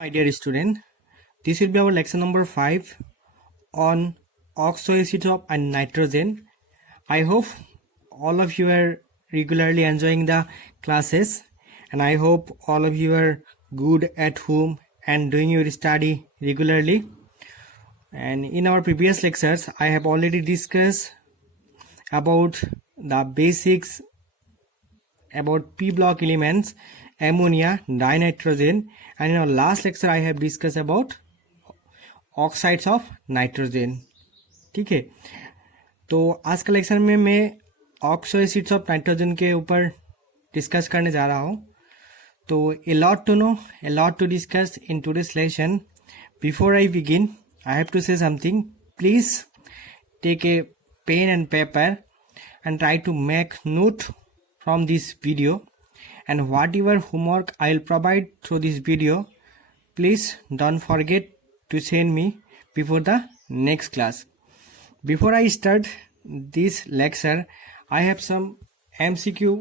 My dear student, this will be our lecture number 5 on oxoisotopes and nitrogen. I hope all of you are regularly enjoying the classes, and I hope all of you are good at home and doing your study regularly. And in our previous lectures, I have already discussed about the basics about p block elements, ammonia, dinitrogen, and in our last lecture I have discussed about oxides of nitrogen. ठीक है, तो आज का lecture में मैं oxo acids of nitrogen के ऊपर discuss करने जा रहा हूँ। तो a lot to know, a lot to discuss in today's lesson. Before I begin I have to say something. Please take a pen and paper and try to make note from this video, and whatever homework I'll provide through this video, please don't forget to send me before the next class. Before I start this lecture, I have some MCQ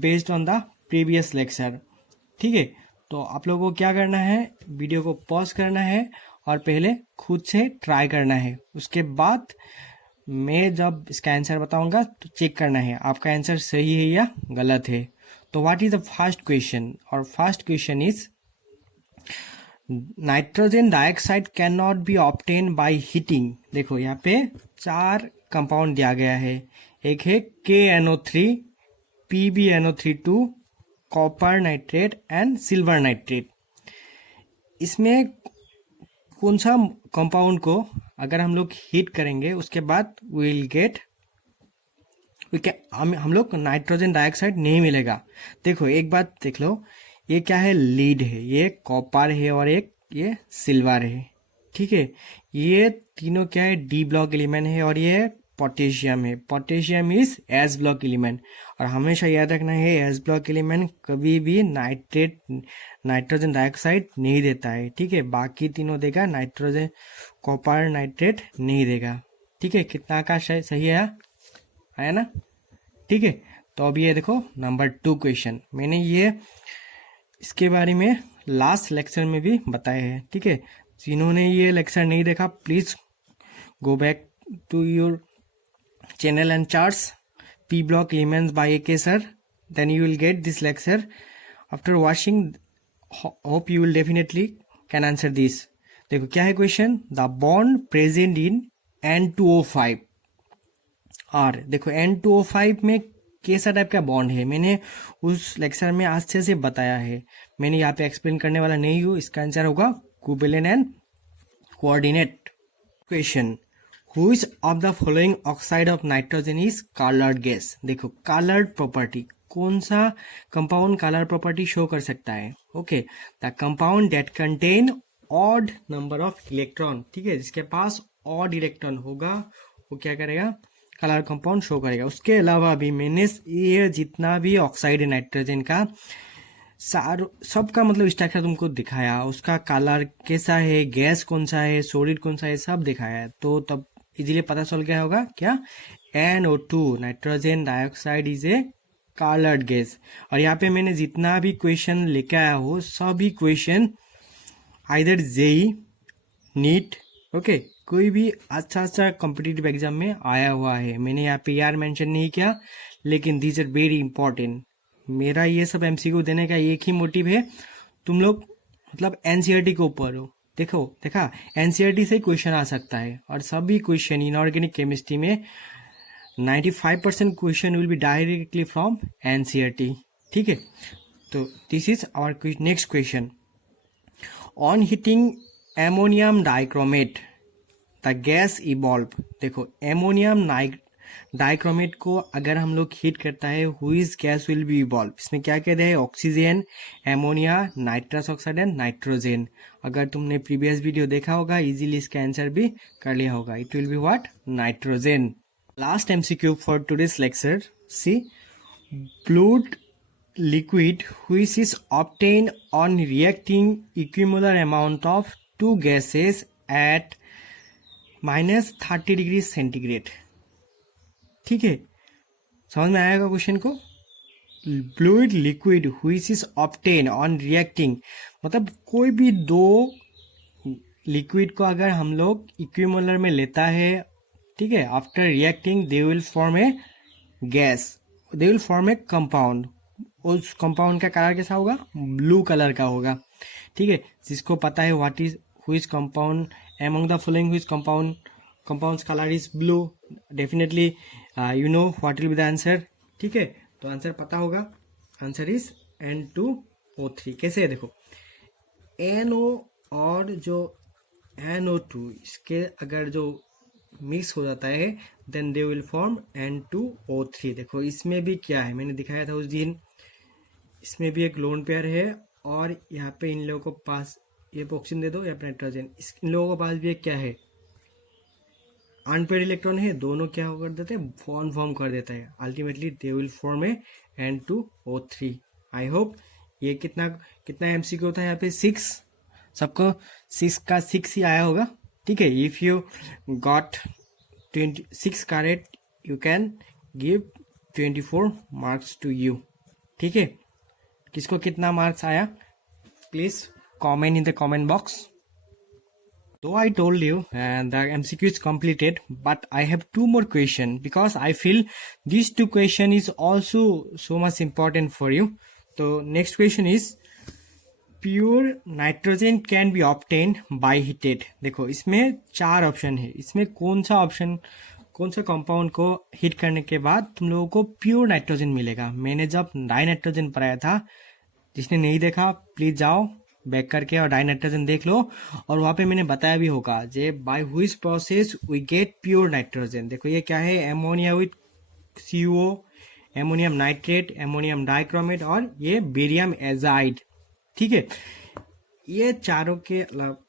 based on the previous lecture. ठीक है, तो आप लोगों को क्या करना है, video को पॉज करना है और पहले खुद से ट्राई करना है। उसके बाद मैं जब इसका आंसर बताऊंगा तो चेक करना है आपका आंसर सही है या गलत है। तो what is the first question? और first question is nitrogen dioxide can not be obtain by heating. देखो यहाँ पे 4 कंपाउंड दिया गया है। एक है KNO3, PbNO32, copper nitrate and silver nitrate. इसमें कौन सा कंपाउंड को अगर हम लोग हीट करेंगे उसके बाद हम लोग नाइट्रोजन डाइऑक्साइड नहीं मिलेगा। देखो एक बात देख लो, ये क्या है, लीड है, ये कॉपर है और एक ये सिल्वर है। ठीक है, ये तीनों क्या है, डी ब्लॉक एलिमेंट है और ये पोटेशियम है। Potassium is S block element, और हमेशा याद रखना है एस ब्लॉक एलिमेंट कभी भी नाइट्रोजन डाइऑक्साइड नहीं देता है। ठीक है, बाकी तीनों देगा, नाइट्रोजन कॉपर नाइट्रेट नहीं देगा। ठीक है, कितना का सही आया ना? ठीक है, तो अब ये देखो नंबर 2 क्वेश्चन, मैंने ये इसके बारे में लास्ट लेक्चर में भी बताया है। ठीक है, जिन्होंने ये लेक्चर नहीं देखा please go back to your channel and charts p block elements by AK sir, then you will get this lecture. After watching, hope you will definitely can answer this. देखो क्या है question, the bond present in N2O5 और देखो N2O5 में कैसा type का bond है, मैंने उस लेक्चर में अच्छे से बताया है, मैंने यहाँ पे एक्सप्लेन करने वाला नहीं हूँ। इसका आंसर होगा covalent and coordinate. Question, Which of the following oxide of nitrogen is colored gas? देखो colored property, कौन सा कंपाउंड कलर प्रॉपर्टी शो कर सकता है? Okay, the compound that contain odd number of electron. ठीक है, जिसके पास ऑड इलेक्ट्रॉन होगा वो क्या करेगा, कलर कंपाउंड शो करेगा। उसके अलावा भी मैंने ये जितना भी ऑक्साइड है नाइट्रोजन का सबका मतलब स्ट्रक्चर तुमको दिखाया, उसका कलर कैसा है, गैस कौन सा है, सॉलिड कौन सा है, सब दिखाया है। तो तब इजीली पता चल गया होगा क्या, NO2 nitrogen dioxide is a coloured gas. और यहाँ पे मैंने जितना भी क्वेश्चन लेके आया हो सभी question either JEE, NEET, okay, कोई भी अच्छा कॉम्पिटिटिव एग्जाम में आया हुआ है। मैंने यहाँ पे यार मेंशन नहीं किया, लेकिन दीज आर वेरी इंपॉर्टेंट। मेरा ये सब MCQ देने का एक ही मोटिव है, तुम लोग मतलब NCERT के ऊपर हो। देखा NCERT से क्वेश्चन आ सकता है, और सभी क्वेश्चन इनऑर्गेनिक केमिस्ट्री में 95% question will be directly from NCERT। ठीक है, तो this is our next question. On heating ammonium dichromate the gas evolve. देखो एमोनियम डाइक्रोमेट को अगर हम लोग हीट करता है which gas will be evolve. इसमें क्या कहते हैं, oxygen, ammonia, nitrous oxide and nitrogen. अगर तुमने प्रीवियस वीडियो देखा होगा इजीली इसका आंसर भी कर लिया होगा, it will be what, nitrogen. Last MCQ for today's lecture, see blued liquid which is obtain on reacting equimolar amount of 2 gases at -30 degree centigrade. ठीक है, समझ में आएगा क्वेश्चन को? Fluid liquid which is obtain on reacting, मतलब कोई भी दो लिक्विड को अगर हम लोग इक्विमोलर में लेता है, ठीक है, after reacting they will form A gas, they will form A compound. उस कंपाउंड का कलर कैसा होगा? ब्लू कलर का होगा, ठीक है। जिसको पता है what is which compound among the following which compounds color is blue, definitely you know what will be the answer, ठीक है। तो आंसर पता होगा, आंसर इज N2O3। कैसे है देखो, NO और जो NO2 इसके अगर जो मिक्स हो जाता है then they will form N2O3। देखो इसमें भी क्या है, मैंने दिखाया था उस दिन, इसमें भी एक लोन पेयर है और यहाँ पे इन लोगों को पास ये ऑक्सीजन दे दो या नाइट्रोजन, इन लोगों के पास भी एक क्या है, अनपेयर इलेक्ट्रॉन है, दोनों क्या कर देते हैं, बॉन्ड फॉर्म कर देता है, ultimately they will form A N2O3। I hope ये कितना कितना एमसीक्यू था यहाँ पे 6, सबको 6 का 6 ही आया होगा, ठीक है। If you got 26 correct you can give 24 marks to you, ठीक है। किसको कितना मार्क्स आया please comment in the comment box. Though I told you the MCQ is completed, but I have 2 more questions because I feel these 2 questions is also so much important for you. So next question is pure nitrogen can be obtained by heated। देखो इसमें 4 option है, इसमें कौन सा compound को heat करने के बाद तुम लोगों को प्योर नाइट्रोजन मिलेगा। मैंने जब डाई नाइट्रोजन पढ़ाया था, जिसने नहीं देखा प्लीज जाओ बैक करके और डाई नाइट्रोजन देख लो, और वहां पे मैंने बताया भी होगा जे by which process we get pure nitrogen. देखो ये क्या है, ammonia with CO, ammonium nitrate, ammonium dichromate और ये बेरियम एजाइड, ठीक है। ये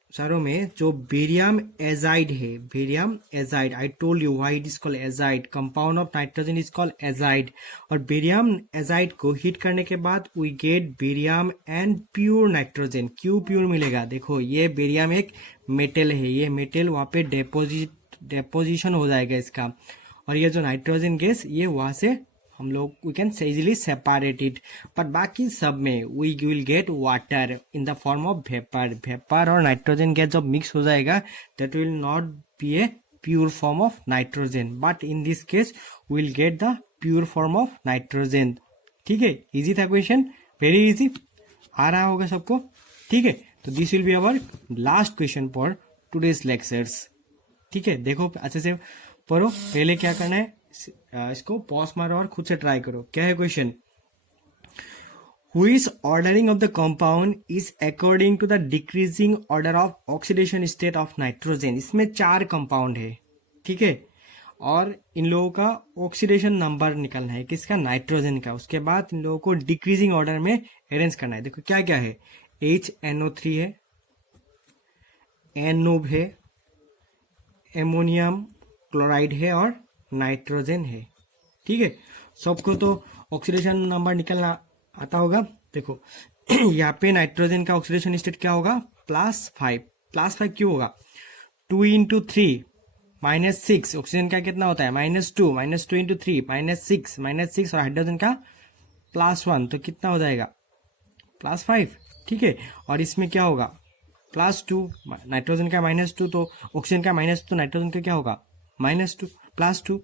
चारों में जो बेरियम एजाइड है, barium azide, I told you why it is called azide, compound of nitrogen is called azide. और बेरियम एजाइड को हीट करने के बाद we get barium and pure nitrogen. क्यों प्योर मिलेगा? देखो ये बेरियम एक मेटल है, ये मेटल वहां पे डेपोजिशन हो जाएगा इसका, और ये जो नाइट्रोजन गैस ये वहां से हम लोग we can easily separate it, but बाकी सब में we will get water in the form of vapour और नाइट्रोजन गैस जब मिक्स हो जाएगा that will not be a pure form of nitrogen, but in this case will get the pure form of nitrogen, ठीक है। Easy था question, very easy, आ रहा होगा सबको, ठीक है। तो this will be our last question for today's lectures, ठीक है। देखो अच्छे से पढ़ो, पहले क्या करना है, इसको पॉज मारो और खुद से ट्राई करो। क्या है question, which ordering of the compound is according to the decreasing order of oxidation state of nitrogen. इसमें 4 कंपाउंड है, ठीक है, और इन लोगों का ऑक्सीडेशन नंबर निकालना है, किसका, नाइट्रोजन का। उसके बाद इन लोगों को डिक्रीजिंग ऑर्डर में अरेंज करना है। देखो क्या क्या है, HNO3 है, NO है, एमोनियम क्लोराइड है और नाइट्रोजन है, ठीक है। सबको तो ऑक्सीडेशन नंबर निकलना आता होगा। देखो यहाँ पे नाइट्रोजन का ऑक्सीडेशन स्टेट क्या होगा, +5 क्यों होगा, 2 × 3 -6, ऑक्सीजन का कितना होता है, -2 × 3 -6 और हाइड्रोजन का +1, तो कितना हो जाएगा, +5, ठीक है। और इसमें क्या होगा, +2, नाइट्रोजन का -2 तो ऑक्सीजन का -2 तो नाइट्रोजन का क्या होगा, -2 +2,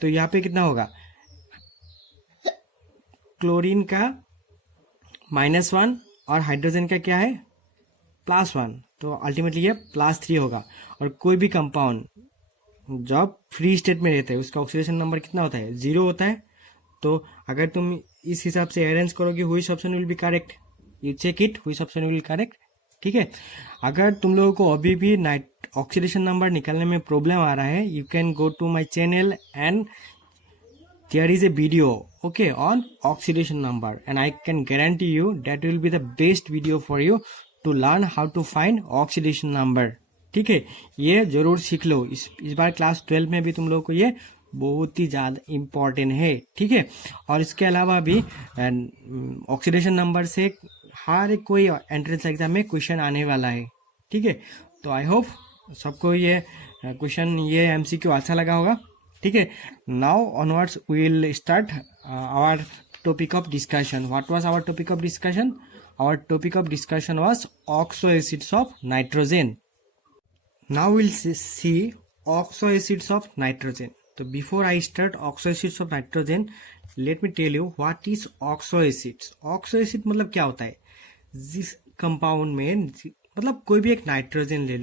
तो यहाँ पे कितना होगा, क्लोरीन का -1 और हाइड्रोजन का क्या है, +1, तो अल्टीमेटली ये +3 होगा। और कोई भी कंपाउंड जब फ्री स्टेट में रहता है उसका ऑक्सीडेशन नंबर कितना होता है, 0 होता है। तो अगर तुम इस हिसाब से अरेंज करोगे which option will be correct, you check it which option will correct, ठीक है। अगर तुम लोगों को अभी भी ऑक्सीडेशन नंबर निकालने में प्रॉब्लम आ रहा है, you can go to my channel and there is a video okay on oxidation number, and I can guarantee you that will be the best video for you to learn how to find oxidation number, ठीक है। ये जरूर सीख लो, इस बार class 12 में भी तुम लोगों को ये बहुत ही ज्यादा इम्पोर्टेंट है, ठीक है। और इसके अलावा भी ऑक्सीडेशन नंबर से हर कोई एंट्रेंस एग्जाम में क्वेश्चन आने वाला है, ठीक है। तो आई होप सबको ये क्वेश्चन, ये एमसीक्यू अच्छा लगा होगा, ठीक है। Now onwards we will start our topic of discussion. What was our topic of discussion? Our topic of discussion was oxo acids of nitrogen. Now we'll see oxo acids of nitrogen. So before I start oxo acids of nitrogen, let me tell you what is oxo acids. Oxo acid मतलब क्या होता है? जिस compound में मतलब कोई भी एक नाइट्रोजन ले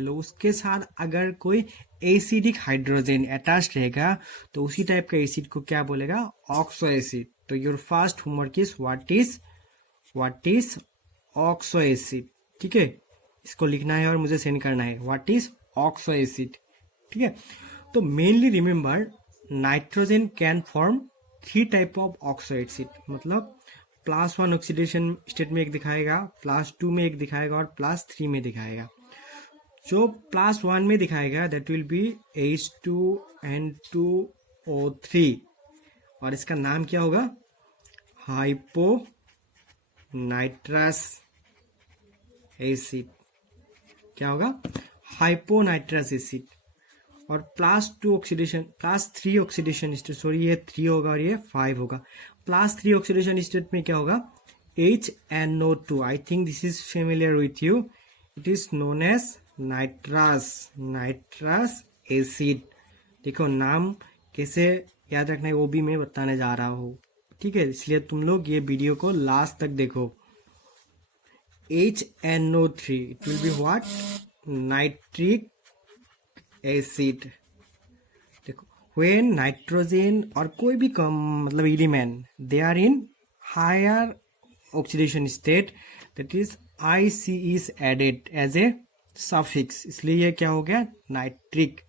लो, उसके साथ अगर कोई एसिडिक हाइड्रोजन अटैच रहेगा तो उसी टाइप का एसिड को क्या बोलेगा? Oxo acid. तो your first homework is what is oxo acid. ठीक है, इसको लिखना है और मुझे सेंड करना है. What is oxo acid. ठीक है, तो mainly remember nitrogen can form 3 type of oxo acid. मतलब +1 ऑक्सीडेशन स्टेट में एक दिखाएगा, +2 में एक दिखाएगा और +3 में दिखाएगा. जो +1 में दिखाएगा दैट विल बी H2N2O3 और इसका नाम क्या होगा? Hyponitrous acid. क्या होगा? Hyponitrous acid. और +3 ऑक्सीडेशन स्टेट, सॉरी ये 3 होगा और ये 5 होगा. +3 ऑक्सीडेशन स्टेट में क्या होगा? HNO2. I think this is familiar with you. It is known as nitrous acid. देखो नाम कैसे याद रखना है वो भी मैं बताने जा रहा हूँ. ठीक है, इसलिए तुम लोग ये वीडियो को लास्ट तक देखो. HNO3 it will be what? Nitric acid. देखो व्हेन नाइट्रोजन और कोई भी कम मतलब element they are in higher oxidation state that is IC is added as a suffix, इसलिए ये क्या हो गया? नाइट्रिक.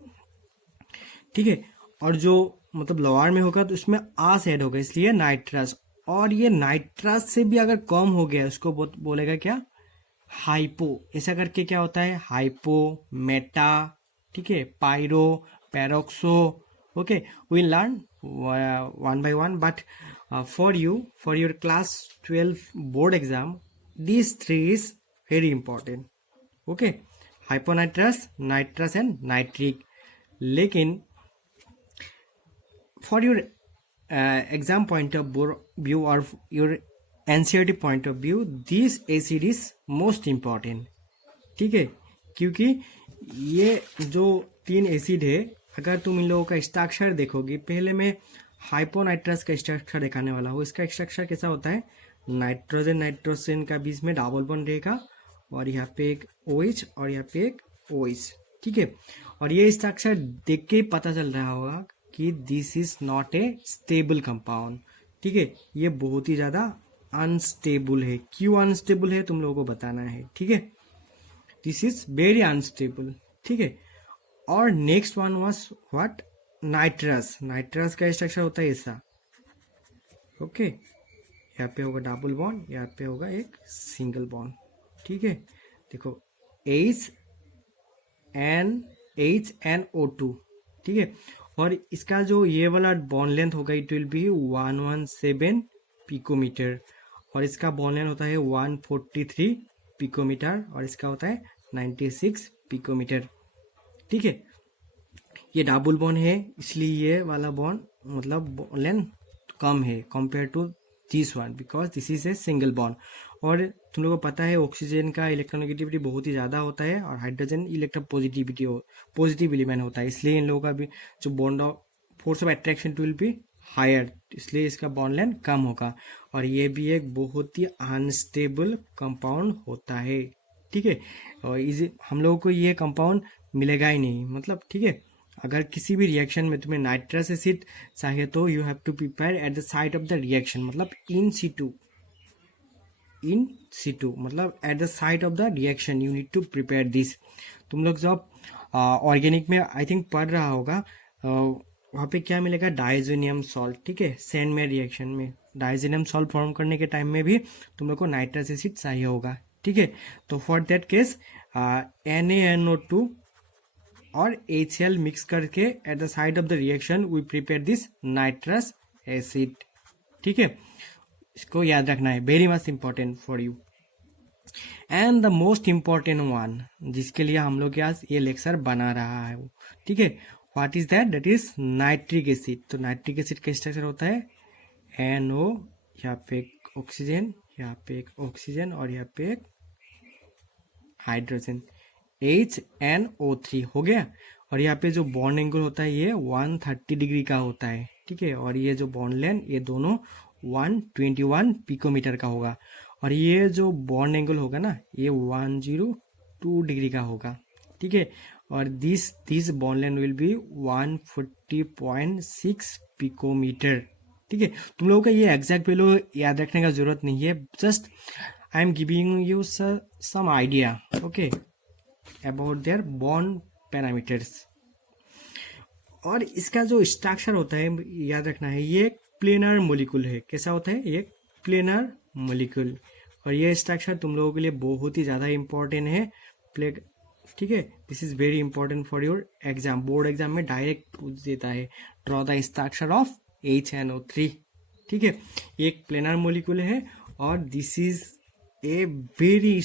ठीक है, और जो मतलब लोअर में होगा तो उसमें आस ऐड होगा, इसलिए नाइट्रस. और ये नाइट्रस से भी अगर कम हो गया उसको बोलेगा क्या? हाइपो. ऐसा करके क्या होता है? हाइपो, मेटा, ठीक है, pyro, peroxo. Okay, we learn one by one, but for your class 12 board exam, these 3 is very important. Okay, hyponatrous, nitrous and nitric. लेकिन for your exam point of view or your NCERT point of view, this acid is most important. ठीक है, क्योंकि ये जो 3 acid है अगर तुम इन लोगों का स्ट्रक्चर देखोगी, पहले मैं हाइपोनाइट्रस का स्ट्रक्चर दिखाने वाला हूँ. इसका स्ट्रक्चर कैसा होता है? नाइट्रोजन का बीच में डबल बॉन्ड रहेगा और यहाँ पे एक OH और यहाँ पे एक OH. ठीक है, और ये स्ट्रक्चर देख के ही पता चल रहा होगा कि this is not a stable compound. ठीक है, ये बहुत ही ज्यादा अनस्टेबल है. क्यों अनस्टेबल है तुम लोगों को बताना है. ठीक है, दिस इज वेरी अनस्टेबल. ठीक है, और next one was what? Nitrous. Nitrous का स्ट्रक्चर होता है ऐसा. ओके, यहाँ पे होगा डबल बॉन्ड, यहाँ पे होगा एक सिंगल बॉन्ड. ठीक है, देखो HNO2. ठीक है, और इसका जो ये वाला बॉन्ड लेंथ होगा इट विल बी 117 पिकोमीटर और इसका बॉन्ड लेंथ होता है 143 पिकोमीटर और इसका होता है 96 पिकोमीटर. ठीक है, ये डबल बॉन्ड है इसलिए ये वाला बॉन्ड मतलब लेंथ कम है compare to this one because this is a single bond. और तुम लोगों को पता है ऑक्सीजन का इलेक्ट्रोनेगेटिविटी बहुत ही ज़्यादा होता है और हाइड्रोजन पॉजिटिव एलिमेंट होता है, इसलिए इन लोगों का भी जो bond force of attraction will be higher, इसलिए इसका बॉन्ड लेंथ कम होगा. और ये भी एक बहुत ही अनस्टेबल कंपाउंड होता है. ठीक है, और हम लोगों को ये कंपाउंड मिलेगा ही नहीं मतलब. ठीक है, अगर किसी भी रिएक्शन में तुम्हें नाइट्रस एसिड चाहिए तो you have to prepare at the site of the reaction मतलब इन सीटू मतलब at the site of the reaction you need to prepare this. तुम लोग जब ऑर्गेनिक में आई थिंक पढ़ रहा होगा वहाँ पे क्या मिलेगा? डाइजेनियम सॉल्ट. ठीक है, सेंड में रिएक्शन में डाइजेनियम सॉल्ट फॉर्म करने के टाइम में भी तुम लोग को नाइट्रस एसिड चाहिए होगा. ठीक है, तो फॉर दैट केस NaNO2 और HCl मिक्स करके at the side of the reaction we prepare this nitrous acid. ठीक है, इसको याद रखना है, very much important for you. And the most important one जिसके लिए हम लोग आज ये लेक्चर बना रहा है. ठीक है, what is that? That is nitric acid. तो नाइट्रिक एसिड का स्ट्रक्चर होता है NO, यहाँ पे एक ऑक्सीजन, यहाँ पे एक ऑक्सीजन और यहाँ पे एक हाइड्रोजन, HNO3 हो गया। और यहाँ पे जो बॉन्ड एंगल होता है ये 130 डिग्री का होता है, ठीक है। और ये जो बॉन्ड लेंथ ये दोनों 121 पिकोमीटर का होगा। और ये जो बॉन्ड एंगल होगा ना ये 102 डिग्री का होगा, ठीक है। और this bond length will be 140.6 picometre, ठीक है। तुम लोगों का ये एग्जैक्ट वैल्यू याद रखने का जरूरत नहीं है, just I am giving you some idea, okay, about their bond parameters. और इसका जो स्ट्रक्चर होता है याद रखना है, ये एक प्लेनर मॉलिक्यूल है। कैसा होता है? ये प्लेनर मॉलिक्यूल। और ये स्ट्रक्चर तुम लोगों के लिए बहुत ही ज़्यादा इंपॉर्टेंट है, प्लेट, ठीक है। This is very important for your exam, board exam में डायरेक्ट पूछ देता है, draw the structure of HNO3, ठीक है। एक प्लेनर मॉलिक्यूल है और this is a very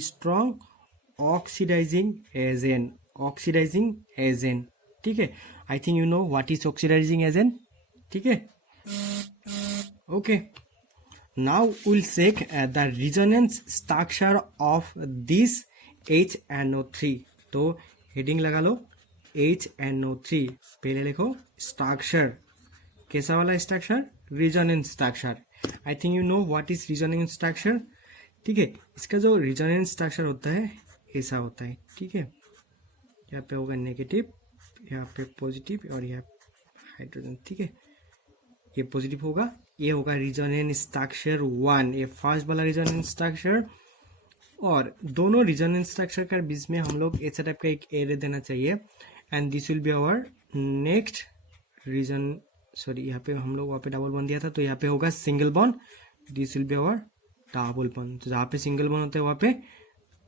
strong oxidising agent, ठीक है। I think you know what is oxidising agent, ठीक है, okay. Now will check the resonance structure of this HNO3। तो हेडिंग लगा लो HNO3, पहले लिखो स्ट्रक्चर, कैसा वाला structure? Resonance structure. I think you know what is resonance structure, ठीक है। इसका जो रेजोनेंस स्ट्रक्चर होता है ऐसा होता है, ठीक है। यहाँ पे होगा नेगेटिव, यहाँ पे पॉजिटिव और यहाँ हाइड्रोजन, ठीक है। ये पॉजिटिव होगा, ये होगा रेजोनेंस स्ट्रक्चर 1, ये फर्स्ट वाला रेजोनेंस स्ट्रक्चर। और दोनों रेजोनेंस स्ट्रक्चर के बीच में हम लोग ऐसा टाइप का एक एरे देना चाहिए, and this will be our next region, sorry यहाँ पे हम लोग वहाँ पे डबल बॉन्ड दिया था, तो यहाँ पे होगा single bond, this will be our double bond. तो जहाँ पे सिंगल बॉन्ड होता है वहाँ पे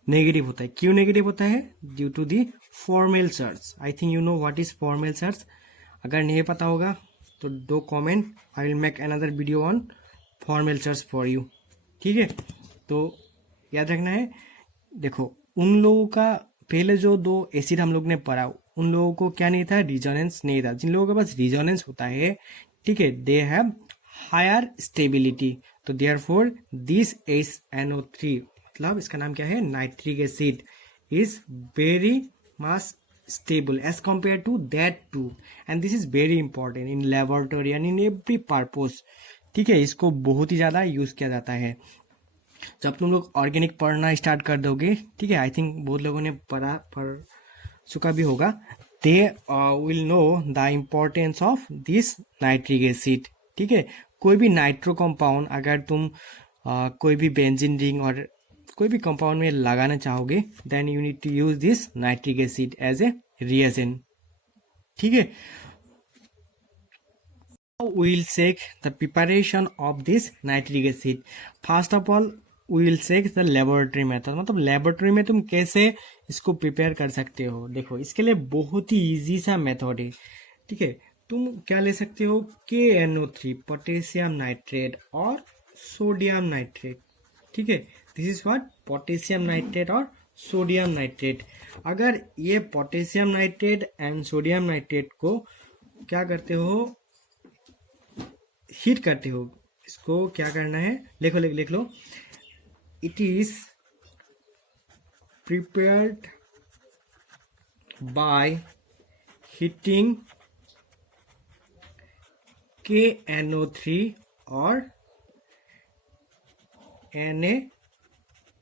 नेगेटिव होता है। क्यों नेगेटिव होता है? Due to the formal charge. I think you know what is formal charge. अगर नहीं पता होगा तो do comment, I will make another video on formal charge for you, ठीक है। तो याद रखना है, देखो उन लोगों का पहले जो दो एसिड हम लोग ने पढ़ा, उन लोगों को क्या नहीं था? रिजोनेंस नहीं था। जिन लोगों के पास रिजोनेंस होता है, ठीक है, दे हैव हायर स्टेबिलिटी। तो देयरफॉर दिस HNO3, मतलब इसका नाम क्या है? Nitric acid, is very much stable as compared to that too, and this is very important in laboratory and in every purpose, ठीक है। इसको बहुत ही ज्यादा यूज किया जाता है। जब तुम लोग ऑर्गेनिक पढ़ना स्टार्ट कर दोगे, ठीक है, आई थिंक बहुत लोगों ने पढ़ चुका भी होगा, they will know the importance of this nitric acid, ठीक है। कोई भी नाइट्रो कंपाउंड अगर तुम कोई भी बेंजीन रिंग और कोई भी कंपाउंड में लगाना चाहोगे, then you need to use this nitric acid as a reagent, ठीक है। We will check the preparation of this nitric acid. First of all, we will check the laboratory method. मतलब laboratory में तुम कैसे इसको प्रिपेयर कर सकते हो। देखो इसके लिए बहुत ही इजी सा मेथड है, ठीक है। तुम क्या ले सकते हो? KNO3, पोटेशियम नाइट्रेट और सोडियम नाइट्रेट, ठीक है। This is what? Potassium nitrate और सोडियम नाइट्रेट। अगर ये potassium nitrate and sodium nitrate को क्या करते हो? हीट करते हो। इसको क्या करना है? लिख लो। It is prepared by heating KNO3 और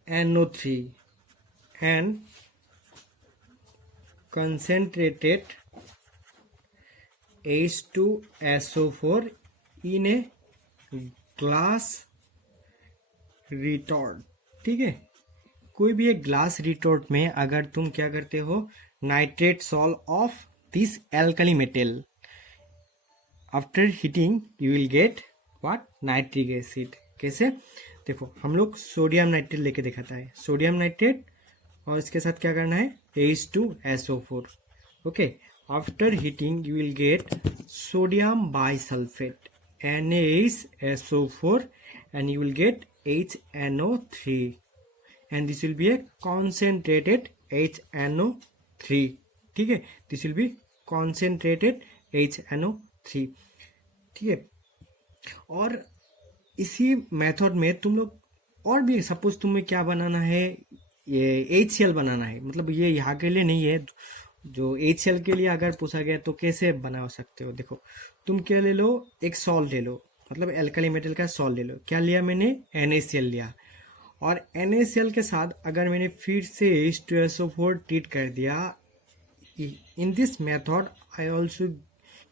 NaNO3 and concentrated H2SO4 in a glass retort, ठीक है। कोई भी एक ग्लास रिटोर्ट में अगर तुम क्या करते हो? Nitrate salt of this alkali metal, after heating you will get what? Nitric acid. कैसे? देखो हम लोग सोडियम नाइट्रेट लेके दिखाता है, सोडियम नाइट्रेट और इसके साथ क्या करना है? H2SO4, okay. After heating you will gate sodium bisulphate NaSO4 and you will get HNO3 and this will be a concentrated HNO3, ठीक है। this will be concentrated HNO3, ठीक है। और इसी मेथड में तुम लोग और भी, सपोज तुम्हें क्या बनाना है, ये HCl बनाना है, मतलब ये यहाँ के लिए नहीं है, जो HCl के लिए अगर पूछा गया तो कैसे बना सकते हो। देखो तुम क्या ले लो, एक सॉल्ट ले लो, मतलब एल्कली मेटल का सॉल्ट ले लो। क्या लिया मैंने, NaCl लिया, और NaCl के साथ अगर मैंने फिर से H2SO4 ट्रीट कर दिया, in this method I also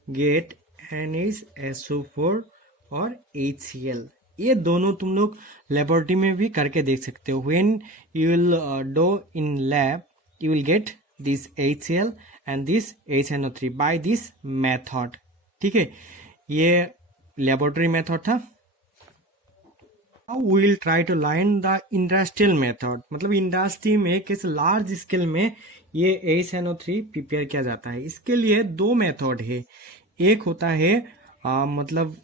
get NaSO4 और HCl। ये दोनों तुम लोग लेबोरेटरी में भी करके देख सकते हो। When you will do in lab, you will get this HCl and this HNO3 by this method. ठीक है, ये लेबोरेटरी मेथड था। We will try to line the industrial method, मतलब इंडस्ट्री में किस लार्ज स्केल में ये HNO3 प्रिपेयर किया जाता है। इसके लिए दो मेथड है। एक होता है मतलब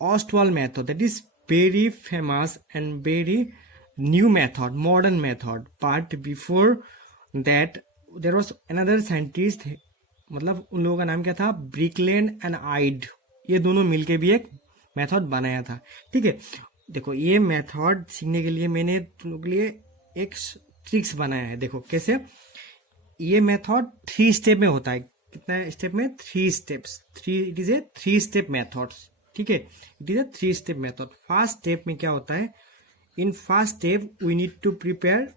Ostwald method, that is very famous and very new method, modern method. But before that there was another scientist, मतलब उन लोगों का नाम क्या था, ब्रिकलैंड एंड आइड। ये दोनों मिलके भी एक मेथड बनाया था। ठीक है, देखो ये मेथड सीखने के लिए मैंने तुम लोग के लिए एक ट्रिक्स बनाया है। देखो कैसे, ये मेथड 3 स्टेप में होता है। कितना स्टेप में, 3 steps. It is a 3 step methods. ठीक है, it is a 3 step method. First step में क्या होता है, in first step we need to prepare,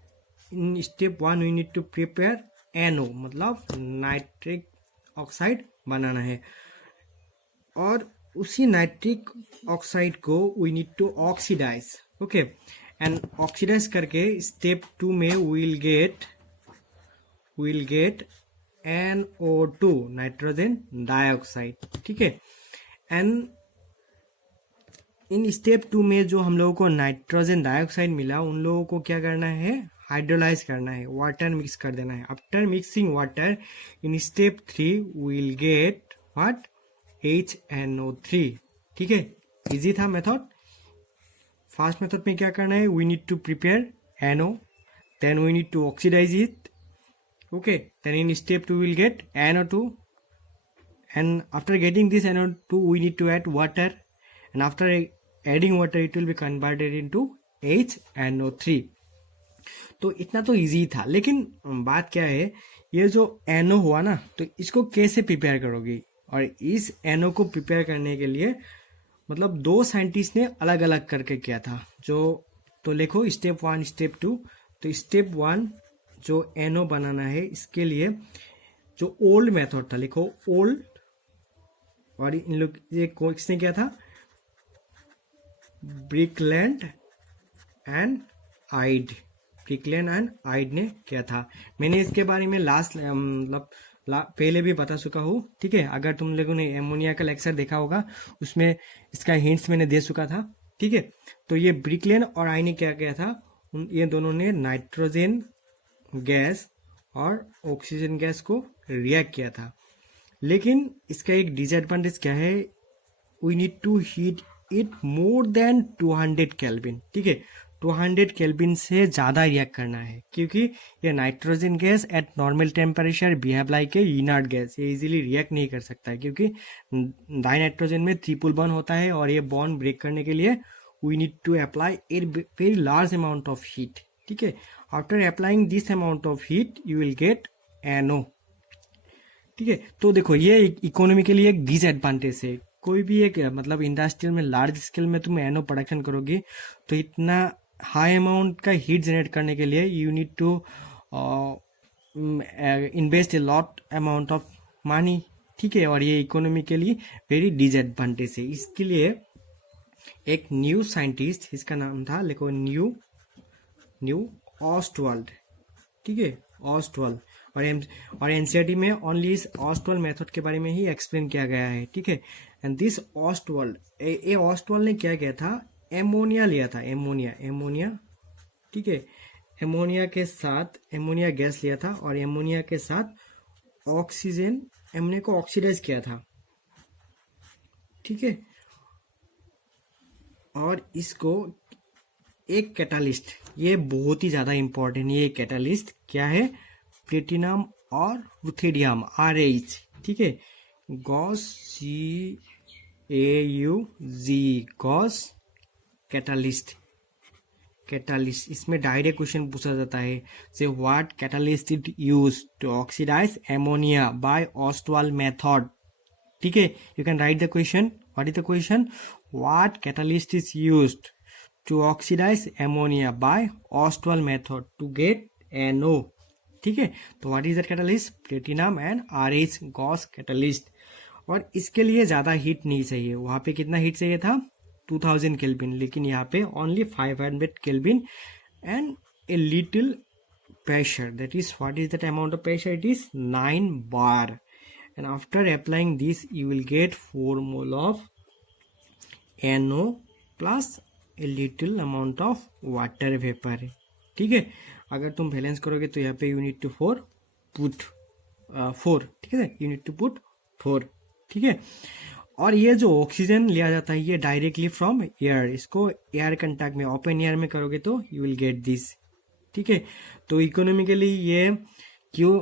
in step 1 we need to prepare NO, मतलब नाइट्रिक ऑक्साइड बनाना है, और उसी नाइट्रिक ऑक्साइड को we need to oxidise. Okay, and oxidise करके स्टेप 2 में will get NO2, nitrogen dioxide. ठीक है, एंड इन स्टेप 2 में जो हम लोगों को नाइट्रोजन डाइऑक्साइड मिला, उन लोगों को क्या करना है, हाइड्रोलाइज करना है, वाटर मिक्स कर देना है। After mixing water in step 3 will get what, HNO3। ठीक है, इजी था मेथड। फर्स्ट मेथड में क्या करना है, we need to prepare NO, then we need to oxidise it. Okay, then in step 2 will get NO2, and after getting this NO2 we need to add water, and after adding water it will be converted into HNO3। तो इतना तो easy था, लेकिन बात क्या है, ये जो NO हुआ ना, तो इसको कैसे प्रिपेयर करोगे। और इस NO को प्रिपेयर करने के लिए मतलब दो साइंटिस्ट ने अलग अलग करके किया था। जो तो लिखो स्टेप 1 स्टेप 2। तो स्टेप 1 जो NO बनाना है, इसके लिए जो ओल्ड मेथड था, लिखो ओल्ड, और इन लोग ये किसने किया था, ब्रिकलैंड एंड आइड। ब्रिकलैंड एंड आइड ने किया था। मैंने इसके बारे में लास्ट मतलब पहले भी बता चुका हूँ। ठीक है, अगर तुम लोगों ने एमोनिया का लेक्चर देखा होगा, उसमें इसका हिंट्स मैंने दे चुका था। ठीक है, तो ये ब्रिकलैंड और आइड ने क्या किया था, ये दोनों ने नाइट्रोजन गैस और ऑक्सीजन गैस को रिएक्ट किया था। लेकिन इसका एक डिसएडवांटेज क्या है, we need to heat it more than 200 kelvin. ठीक है, 200 केल्विन से ज़्यादा रिएक्ट करना है, क्योंकि ये nitrogen gas at normal temperature behave like a inert gas. ये इजीली रिएक्ट नहीं कर सकता है, क्योंकि डाइनाइट्रोजन में ट्रिपल बॉन्ड होता है, और ये बॉन्ड ब्रेक करने के लिए we need to apply a very large amount of heat. ठीक है, after applying this amount of heat you will get NO। ठीक है, तो देखो ये इकोनॉमी के लिए एक डिसएडवांटेज है। कोई भी एक मतलब इंडस्ट्रियल में लार्ज स्केल में तुम NO प्रोडक्शन करोगे, तो इतना हाई अमाउंट का हीट जनरेट करने के लिए you need to invest a lot amount of money. ठीक है, और ये इकोनॉमी के लिए वेरी डिसएडवांटेज है। इसके लिए एक न्यू साइंटिस्ट, इसका नाम था, लिखो न्यू ऑस्टवाल्ड। ठीक है, ऑस्टवाल्ड, और एनसीईआरटी में ओनली इस ऑस्टवाल्ड मेथड के बारे में ही एक्सप्लेन किया गया है। ठीक है, एंड दिस ऑस्टवाल्ड, ये ऑस्टवाल्ड ने क्या किया था, एमोनिया लिया था, एमोनिया। ठीक है, एमोनिया के साथ एमोनिया गैस लिया था, और एमोनिया के साथ ऑक्सीजन, एमोनिया को ऑक्सीडाइज किया था। ठीक है, और इसको एक कैटालिस्ट, ये बहुत ही ज्यादा इंपॉर्टेंट, ये कैटालिस्ट क्या है, प्लेटिनम और रुथेडियम RH। ठीक है, gaussian AUZ, gauze catalyst. Catalyst, इसमें डायरेक्ट क्वेश्चन पूछा जाता है, say what catalyst is use to oxidize ammonia by Ostwald method. ठीक है, you can write the question, what is the question, what catalyst is used to oxidize ammonia by Ostwald method to get NO। ठीक है, तो what is that catalyst, platinum and RH, gauze catalyst. और इसके लिए ज्यादा heat नहीं चाहिए, वहां पे कितना हीट चाहिए था, 2000 केल्विन, लेकिन यहाँ पे only 500 kelvin and a little pressure, that is what is that amount of pressure, it is 9 bar, and after applying this you will get 4 mole of NO plus a little amount of water vapor। ठीक है, अगर तुम balance करोगे तो यहाँ पे you need to put 4, ठीक है, you need to put 4। ठीक है, और ये जो ऑक्सीजन लिया जाता है ये डायरेक्टली फ्रॉम एयर, इसको एयर कंटैक्ट में ओपन एयर में करोगे तो यू विल गेट दिस। ठीक है, तो इकोनॉमिकली ये क्यों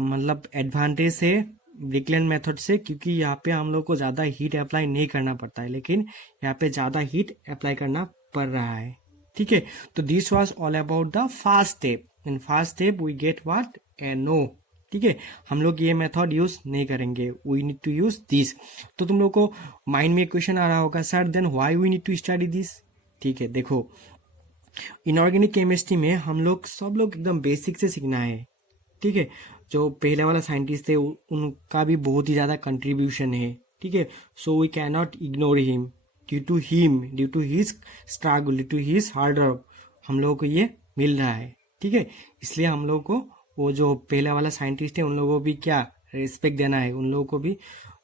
मतलब एडवांटेज है ब्रिकलैंड मेथड से, क्योंकि यहाँ पे हम लोग को ज्यादा हीट अप्लाई नहीं करना पड़ता है, लेकिन यहाँ पे ज्यादा हीट अप्लाई करना पड़ रहा है। ठीक है, तो this was all about the first step. In first step we get what, NO। ठीक है, हम लोग ये मेथड यूज नहीं करेंगे, we need to use this. तो तुम लोग को माइंड में क्वेश्चन आ रहा होगा, sir then why we need to study this. ठीक है, देखो इनऑर्गेनिक केमिस्ट्री में हम लोग सब लोग एकदम बेसिक से सीखना है। ठीक है, जो पहले वाला साइंटिस्ट थे उनका भी बहुत ही ज्यादा कंट्रीब्यूशन है। ठीक है, so we can not ignore him, due to his struggle, due to his hard work हम लोगों को ये मिल रहा है। ठीक है, इसलिए हम लोग को वो जो पहले वाला साइंटिस्ट है उन लोगों को भी क्या रिस्पेक्ट देना है, उन लोगों को भी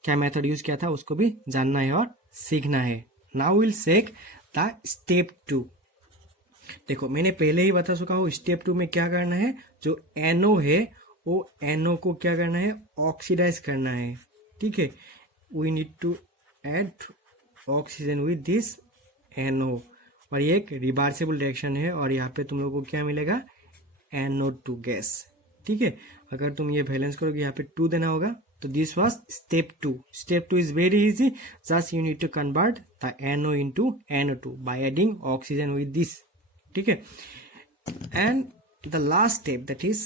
क्या मेथड यूज किया था उसको भी जानना है और सीखना है। Now will sec the step 2। देखो मैंने पहले ही बता चुका हूँ, स्टेप 2 में क्या करना है, जो NO है वो NO को क्या करना है, ऑक्सीडाइज करना है। ठीक है, we need to add oxygen with this NO, और ये एक रिवर्सिबल रिएक्शन है, और यहाँ पे तुम लोगों को क्या मिलेगा, NO2 गैस। ठीक है, अगर तुम ये बैलेंस करोगे यहाँ पे 2 देना होगा, तो this was step 2। Step 2 is very easy, just you need to convert the NO into NO2 by adding oxygen with this. ठीक है, and the last step that is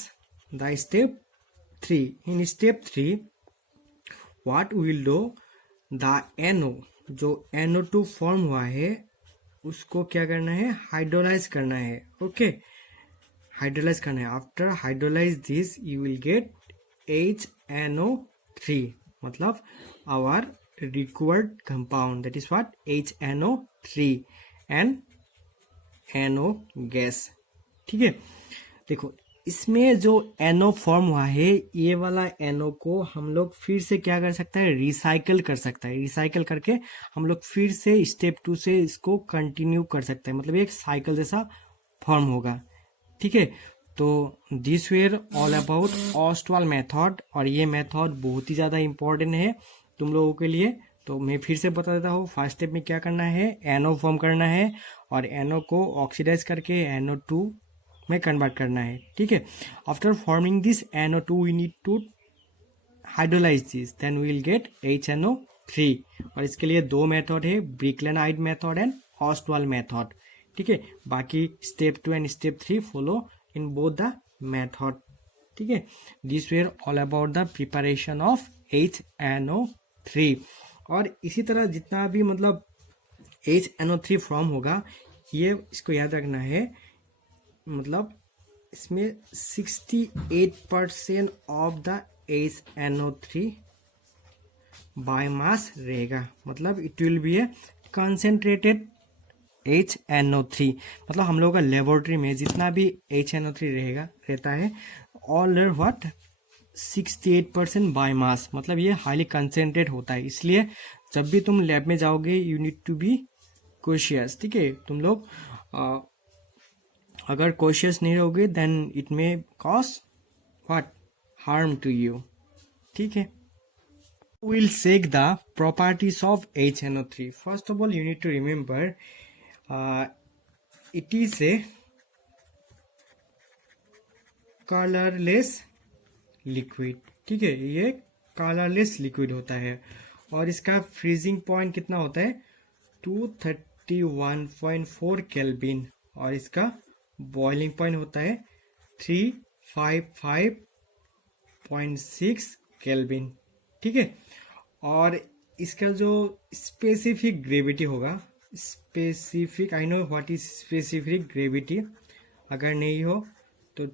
the step 3। In step 3 what we will do, the NO जो NO2 form हुआ है उसको क्या करना है, hydrolyse करना है। ओके, हाइड्रोलाइज करना है। After hydrolyse this you will get HNO3, मतलब our required compound, that is what, HNO3 and NO gas. ठीक है, देखो इसमें जो NO फॉर्म हुआ है ये वाला NO को हम लोग फिर से क्या कर सकता है, रिसाइकल कर सकता है। रिसाइकल करके हम लोग फिर से स्टेप 2 से इसको कंटिन्यू कर सकते हैं, मतलब एक साइकिल जैसा फॉर्म होगा। ठीक है, तो this were all about Ostwald method, और ये मेथड बहुत ही ज्यादा इंपॉर्टेंट है तुम लोगों के लिए। तो मैं फिर से बता देता हूँ, फर्स्ट स्टेप में क्या करना है, NO फॉर्म करना है और NO को ऑक्सीडाइज करके NO2 में कन्वर्ट करना है। ठीक है, after forming this NO2 we need to hydrolyse this, then we will get HNO3। और इसके लिए 2 मेथड है, Birkeland method and Ostwald method. ठीक है, बाकी step 2 and step 3 follow in both the method. ठीक है, this were all about the preparation of HNO3। और इसी तरह जितना भी मतलब HNO3 फॉर्म होगा, ये इसको याद रखना है, मतलब इसमें 68% ऑफ द HNO3 बायोमास रहेगा, मतलब it will B A concentrated HNO3। मतलब हम लोग का लेबोरेटरी में जितना भी HNO3 रहता है ऑल व्हाट 68% बायोमास, मतलब ये हाईली कंसेंट्रेट होता है। इसलिए जब भी तुम लैब में जाओगे you need to be cautious. ठीक है, तुम लोग अगर कॉशियस नहीं रहोगे then it may cause what, harm to you. ठीक है, we'll check the properties of HNO3. First of all, you need to remember it is a colorless liquid। ठीक है, ये कलरलेस लिक्विड होता है, और इसका फ्रीजिंग पॉइंट कितना होता है 231.4 केल्विन, और इसका बॉइलिंग पॉइंट होता है 355.6 केल्विन। ठीक है, और इसका जो स्पेसिफिक ग्रेविटी होगा, specific, I know what is specific gravity, अगर नहीं हो तो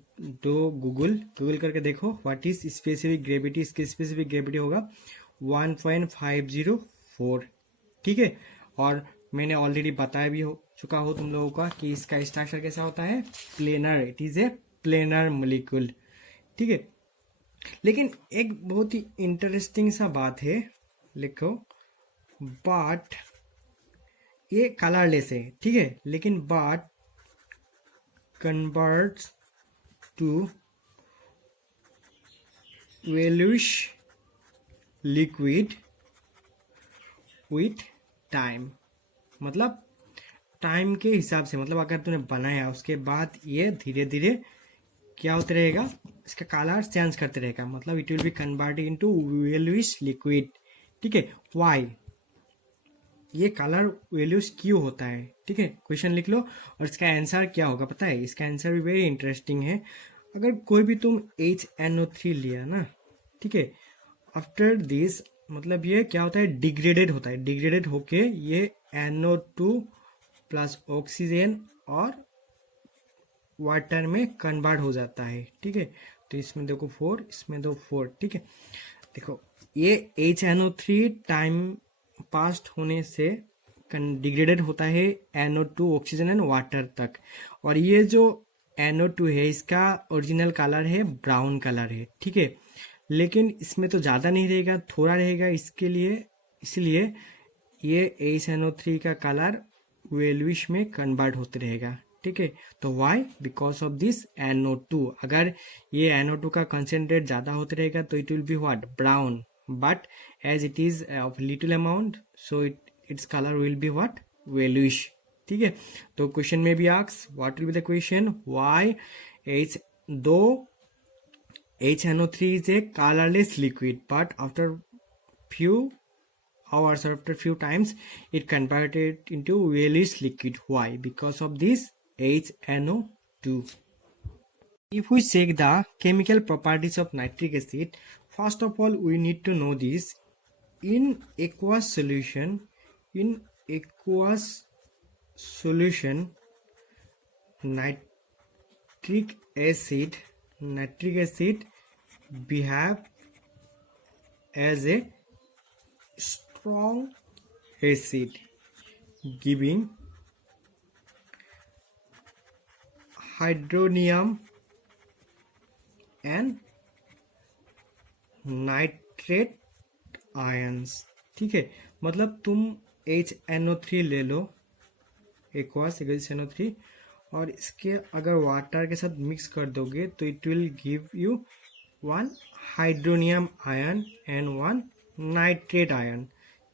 गूगल करके देखो व्हाट इज स्पेसिफिक ग्रेविटी। इसकी स्पेसिफिक ग्रेविटी होगा 1.504। ठीक है, और मैंने ऑलरेडी बताया भी हो चुका हो तुम लोगों का कि इसका स्ट्रक्चर कैसा होता है, planar, it is A planar molecule. ठीक है, लेकिन एक बहुत ही इंटरेस्टिंग सा बात है, लिखो, बट ये कलरलेस है, ठीक है, लेकिन but converts to yellowish liquid with time. मतलब टाइम के हिसाब से, मतलब अगर तूने बनाया उसके बाद ये धीरे धीरे क्या होते रहेगा, इसका कलर चेंज करते रहेगा, मतलब it will be converted into yellowish liquid. ठीक है, वाई, ये कलर येलोइश क्यों होता है। ठीक है, क्वेश्चन लिख लो और इसका आंसर क्या होगा पता है, इसका आंसर भी वेरी इंटरेस्टिंग है। अगर कोई भी तुम HNO3 लिया ना, ठीक है, आफ्टर दिस मतलब ये क्या होता है, डिग्रेडेड होता है, डिग्रेडेड होके ये NO2 प्लस ऑक्सीजन और वाटर में कन्वर्ट हो जाता है। ठीक है, तो इसमें देखो 4, इसमें दो 4। ठीक है, देखो ये HNO3 टाइम पास्ट होने से डिग्रेडेड होता है NO2 ऑक्सीजन एंड वाटर तक, और ये जो NO2 है इसका ओरिजिनल कलर है ब्राउन कलर है। ठीक है, लेकिन इसमें तो ज़्यादा नहीं रहेगा, थोड़ा रहेगा, इसके लिए इसलिए ये HNO3 का कलर येलोइश में कन्वर्ट होते रहेगा। ठीक है, तो Y, because of this NO2। अगर ये NO2 का कंसेंट्रेट ज़्यादा होते रहेगा तो it will be what, brown, but as it is of little amount so its colour will be what, yellowish. ठीक है, तो क्वेश्चन में भी ask what will be the question, why though HNO3 is a colorless liquid, but after few hours or after few times it converted into yellowish liquid. Why? Because of this HNO2. If we check the chemical properties of nitric acid, first of all we need to know this. In aqueous solution, nitric acid behave as a strong acid, giving hydronium and nitrate ions। ठीक है, मतलब तुम HNO3 ले लो, aqueous HNO3, और इसके अगर water के साथ मिक्स कर दोगे तो it will give you 1 hydronium ion and 1 nitrate ion.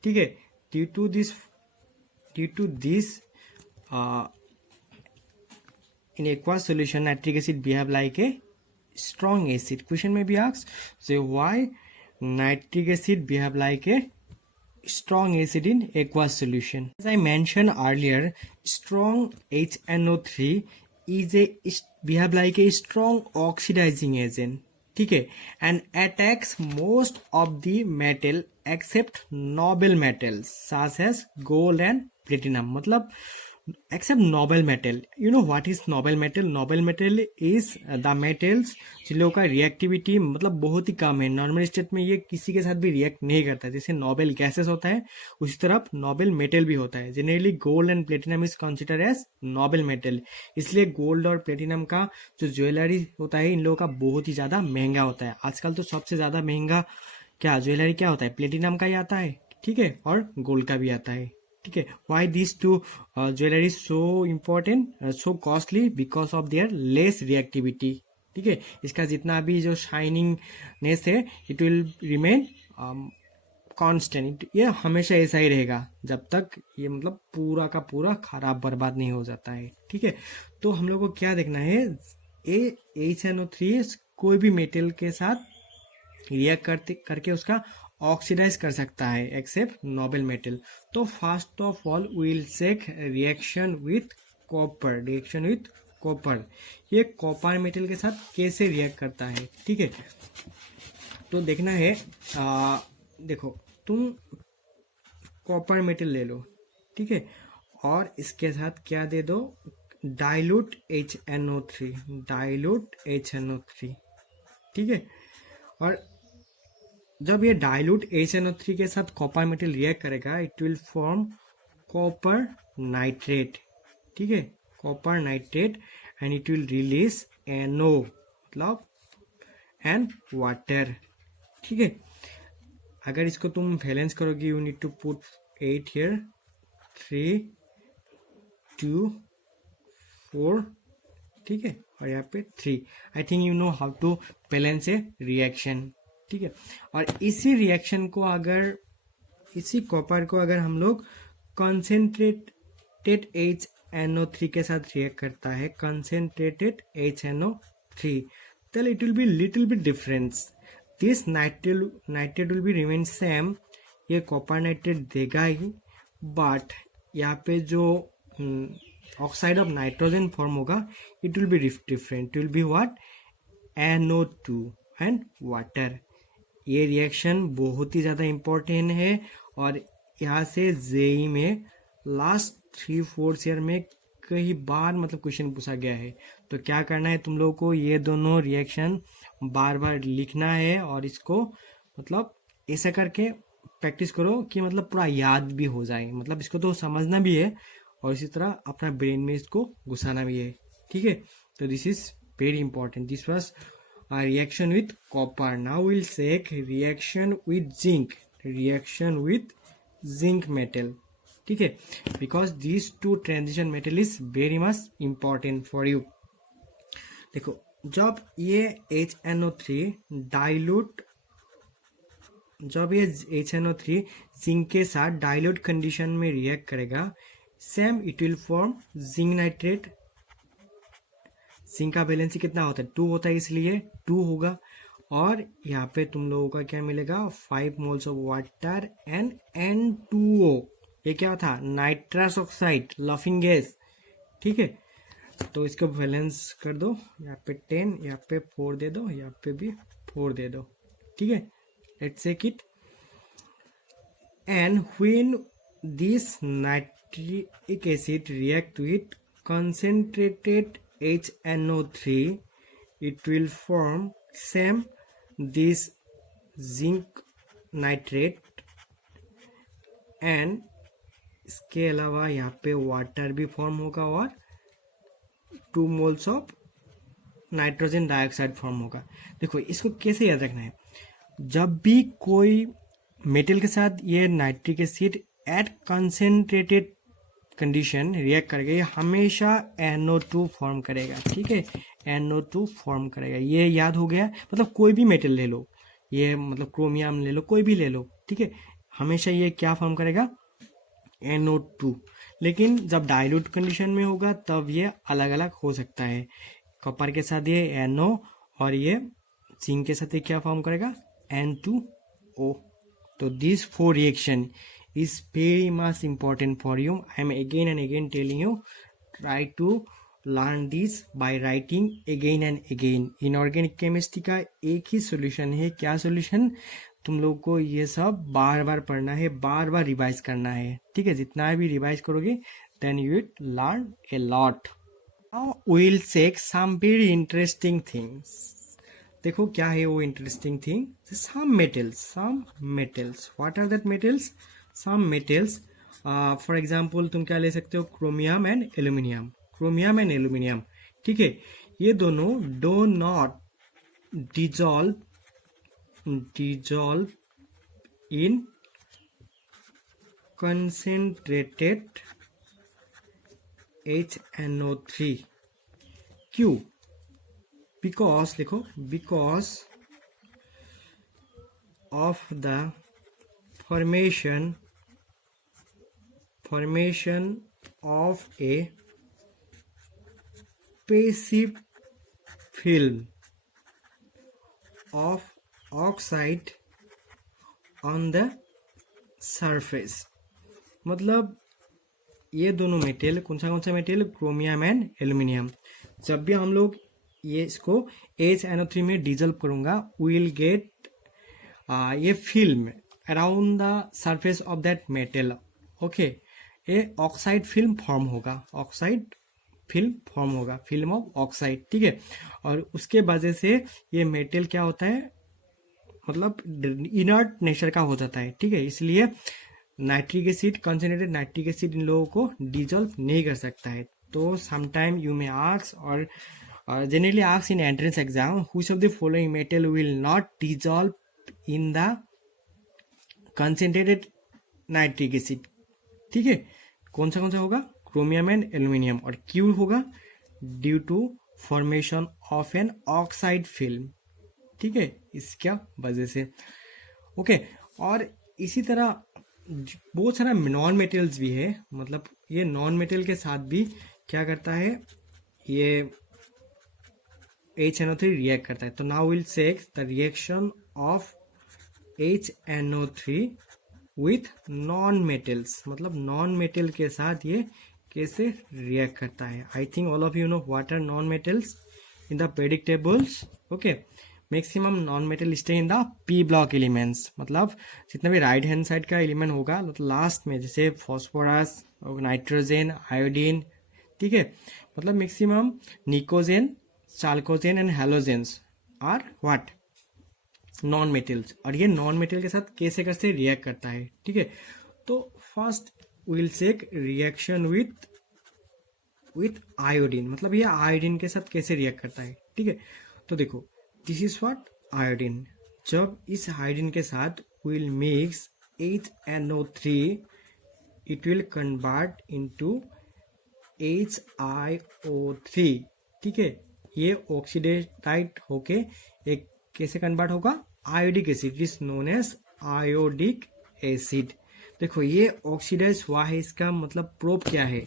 ठीक है, due to this in aqueous solution nitric acid behave like a strong acid. Question may be asked, so why nitric acid behave like a strong acid in aqueous solution? As I mentioned earlier, strong HNO3 behave like a strong oxidizing agent. ठीक है, and attacks most of the metal except noble metals such as gold and platinum. मतलब except noble metal. You know what is noble metal? Noble metal is the metals जिन लोगों का reactivity मतलब बहुत ही कम है, normal state में ये किसी के साथ भी रिएक्ट नहीं करता, जैसे नोबेल गैसेस होता है उसी तरह नोबेल मेटल भी होता है। Generally gold and platinum is consider as noble metal, इसलिए गोल्ड और प्लेटिनम का जो ज्वेलरी होता है इन लोगों का बहुत ही ज़्यादा महंगा होता है। आजकल तो सबसे ज़्यादा महंगा क्या ज्वेलरी क्या होता है, प्लेटिनम का ही आता है। ठीक है, और गोल्ड का भी आता है। ठीक है, why this two jewellery so important, so costly, because of their less reactivity. ठीक है, इसका जितना भी जो शाइनिंगनेस है इट विल रिमेन कांस्टेंट, ये हमेशा ऐसा ही रहेगा जब तक ये मतलब पूरा का पूरा खराब बर्बाद नहीं हो जाता है। ठीक है, तो हम लोग को क्या देखना है, HNO3 कोई भी मेटल के साथ रिएक्ट करके उसका ऑक्सीडाइज कर सकता है एक्सेप्ट नोबल मेटल। तो first of all will check reaction with copper, ये कॉपर मेटल के साथ कैसे रिएक्ट करता है, ठीक है। तो देखना है, देखो तुम कॉपर मेटल ले लो, ठीक है, और इसके साथ क्या दे दो, डाइल्यूट HNO3, डाइल्यूट HNO3, ठीक है। और जब ये डाइल्यूट HNO3 के साथ कॉपर मेटल रिएक्ट करेगा, it will form copper nitrate, ठीक है, copper nitrate, and it will release NO मतलब एंड वाटर, ठीक है। अगर इसको तुम बैलेंस करोगे, you need to put 8 here, 3 2 4, ठीक है, और यहाँ पे 3। I think you know how to balance a reaction, ठीक है। और इसी रिएक्शन को अगर, इसी कॉपर को अगर हम लोग कंसेंट्रेटेड HNO3 के साथ रिएक्ट करता है, concentrated HNO3, then it will be little bit difference. This nitrate will be remain same, ये कॉपर नाइट्रेट देगा ही, बट यहाँ पे जो ऑक्साइड ऑफ नाइट्रोजन फॉर्म होगा, it will be different, it will be what, NO2 and water. ये reaction बहुत ही ज़्यादा important है, और यहाँ से जेई में लास्ट 3-4 ईयर में कई बार मतलब क्वेश्चन पूछा गया है। तो क्या करना है तुम लोगों को, ये दोनों रिएक्शन बार बार लिखना है, और इसको मतलब ऐसा करके प्रैक्टिस करो कि मतलब पूरा याद भी हो जाए, मतलब इसको तो समझना भी है और इसी तरह अपना ब्रेन में इसको घुसाना भी है, ठीक है। तो this is very important, this was reaction with copper. Now will check reaction with zinc, reaction with zinc metal, ठीक है, because this two transition metal is very much important for you. देखो जब ये HNO3 डाइल्यूट, जब ये HNO3 zinc के साथ dilute condition में रिएक्ट करेगा, same it will form zinc nitrate. Zinc का वैलेंसी कितना होता है, 2 होता है, इसलिए 2 होगा। और यहाँ पे तुम लोगों का क्या मिलेगा, 5 moles of water and N2O, ये क्या था, नाइट्रस ऑक्साइड, लफिंग गैस, ठीक है। तो इसको बैलेंस कर दो, यहाँ पे 10, यहाँ पे 4 दे दो, यहाँ पे भी 4 दे दो, ठीक है। Let's check it, and when this nitric acid react with concentrated HNO3, it will form same this zinc nitrate, and इसके अलावा यहाँ पे वाटर भी फॉर्म होगा और 2 moles of nitrogen dioxide form होगा। देखो इसको कैसे याद रखना है, जब भी कोई मेटल के साथ ये nitric acid at concentrated condition react करेगा, ये हमेशा NO2 फॉर्म करेगा, ठीक है, NO2 फॉर्म करेगा। ये याद हो गया, मतलब कोई भी मेटल ले लो, ये मतलब क्रोमियम ले लो, कोई भी ले लो, ठीक है, हमेशा ये क्या फॉर्म करेगा, NO2। लेकिन जब डाइल्यूट कंडीशन में होगा तब ये अलग अलग हो सकता है, कॉपर के साथ ये NO और ये जिंक के साथ ये क्या फॉर्म करेगा, N2O। तो this 4 reaction is very much important for you. I am again and again telling you, try to learn this by writing again and again. Inorganic chemistry का एक ही सॉल्यूशन है, क्या सॉल्यूशन, तुम लोग को ये सब बार बार पढ़ना है, बार बार रिवाइज करना है, ठीक है। जितना भी रिवाइज करोगे then you will learn a lot. Now we will check some very interesting things. देखो क्या है वो interesting thing, some metals, what are that metals, some metals, for example तुम क्या ले सकते हो, क्रोमियम एंड एल्यूमिनियम, ठीक है। ये दोनों do not dissolve in concentrated HNO3, क्यों, बिकॉज लिखो, because of the formation of a passive film of oxide on the surface. मतलब ये दोनों मेटेल कौन सा मेटेल, क्रोमियम एंड एल्यूमिनियम। जब भी हम लोग ये इसको HNO3 में डिजल्व करूंगा, विल गेट ये film around the surface of that metal. Okay, ये ऑक्साइड फिल्म फॉर्म होगा, ऑक्साइड फिल्म फॉर्म होगा, फिल्म ऑफ ऑक्साइड, ठीक है। और उसके वजह से ये मेटल क्या होता है, मतलब इनर्ट नेचर का हो जाता है, ठीक है। इसलिए nitric acid, concentrated nitric acid in लोगों को डिजॉल्व नहीं कर सकता है। तो समटाइम यू मे आस्क और generally ask in entrance exam, which of the following metal will not dissolve in the concentrated nitric acid, ठीक है। कौन सा होगा, क्रोमियम एंड एल्यूमिनियम। और क्यों होगा, due to formation of an oxide film, ठीक है, इसका वजह से। ओके, और इसी तरह बहुत सारा नॉन मेटल्स भी है, मतलब ये नॉन मेटल के साथ भी क्या करता है, ये HNO3 रिएक्ट करता है। तो now will check the reaction of HNO3 with non metals, मतलब नॉन मेटल के साथ ये कैसे रिएक्ट करता है। I think all of you know what are non metals in the periodic tables. Okay, maximum non metal stay in the P block elements, मतलब जितना भी राइट हैंड साइड का एलिमेंट होगा मतलब लास्ट में, जैसे फॉस्फोरस, नाइट्रोजन, आयोडीन, ठीक है। मतलब maximum pnicogen, chalcogen and halogens are what, non metals. और ये नॉन मेटल के साथ कैसे कैसे रिएक्ट करता है, ठीक है। तो first will check reaction with iodine, मतलब ये आयोडीन के साथ कैसे रिएक्ट करता है, ठीक है। तो देखो, दिस इज व्हाट आयोडीन। जब इस आयोडीन के साथ will mix HNO3, it will convert into HiO3, ठीक है। ये ऑक्सीडाइज होके एक कैसे कन्वर्ट होगा, iodic acid, is known as iodic acid. देखो ये ऑक्सीडाइज हुआ है, इसका मतलब प्रूफ क्या है,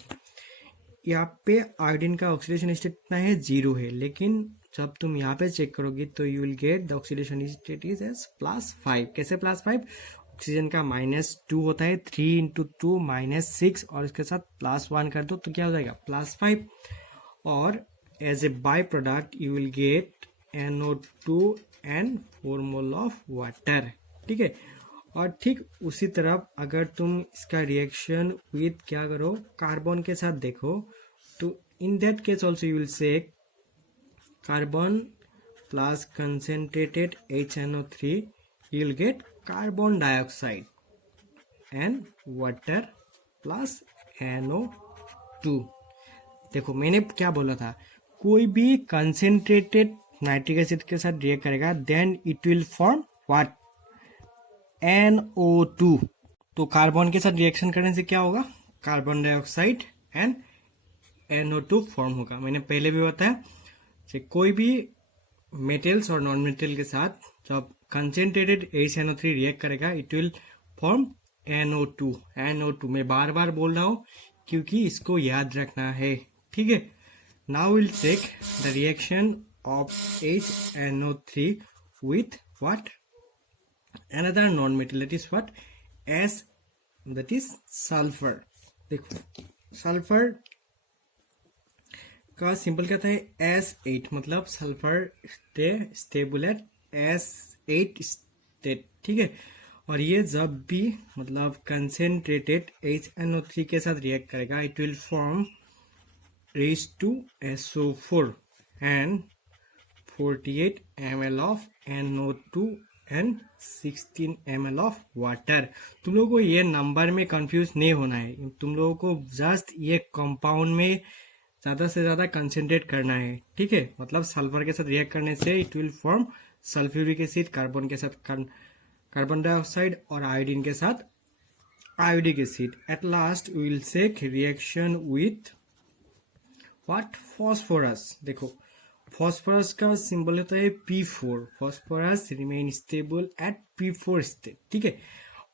यहाँ पे आयोडीन का ऑक्सीडेशन स्टेट कितना है, 0 है। लेकिन जब तुम यहाँ पे चेक करोगे तो you will get the oxidation state is as +5। कैसे +5, ऑक्सीजन का -2 होता है, 3 इंटू 2 -6, और इसके साथ +1 कर दो तो क्या हो जाएगा, +5। और as a by product you will get NO2 and 4 mole of water, ठीक है। और ठीक उसी तरह अगर तुम इसका रिएक्शन विथ क्या करो, कार्बन के साथ देखो, तो in that case also you will say carbon plus concentrated HNO3, you will get carbon dioxide and water plus NO2। देखो मैंने क्या बोला था, कोई भी कंसेंट्रेटेड नाइट्रिक एसिड के साथ रिएक्ट करेगा then it will form what, NO2। तो कार्बन के साथ रिएक्शन करने से क्या होगा, carbon dioxide and NO2 form होगा। मैंने पहले भी बताया, कोई भी मेटल्स और नॉन मेटल के साथ जब कंसेंट्रेटेड HNO3 रिएक्ट करेगा it will form NO2। NO2 मैं बार बार बोल रहा हूँ क्योंकि इसको याद रखना है, ठीक है। Now will check the reaction of HNO3 with what, another non metal, that is what, S, that is sulphur. देखो सल्फर का सिंपल क्या था, S8, मतलब sulphur stable at S8 state, ठीक है। और ये जब भी मतलब कंसेंट्रेटेड HNO3 के साथ रिएक्ट करेगा it will form H2SO4 and 48 ml of NO2 and 16 ml of water. तुम लोगों को ये नंबर में कंफ्यूज नहीं होना है, तुम लोगों को जस्ट ये कंपाउंड में ज्यादा से ज्यादा कंसेंट्रेट करना है, ठीक है। मतलब सल्फर के साथ रिएक्ट करने से it will form sulphuric acid, carbon के साथ कार्बन डाइऑक्साइड, और आयोडीन के साथ iodic acid. At last we will check reaction with what, phosphorus. देखो फॉस्फोरस का सिंबल होता है P4, phosphorus remain stable at P4 state, ठीक है।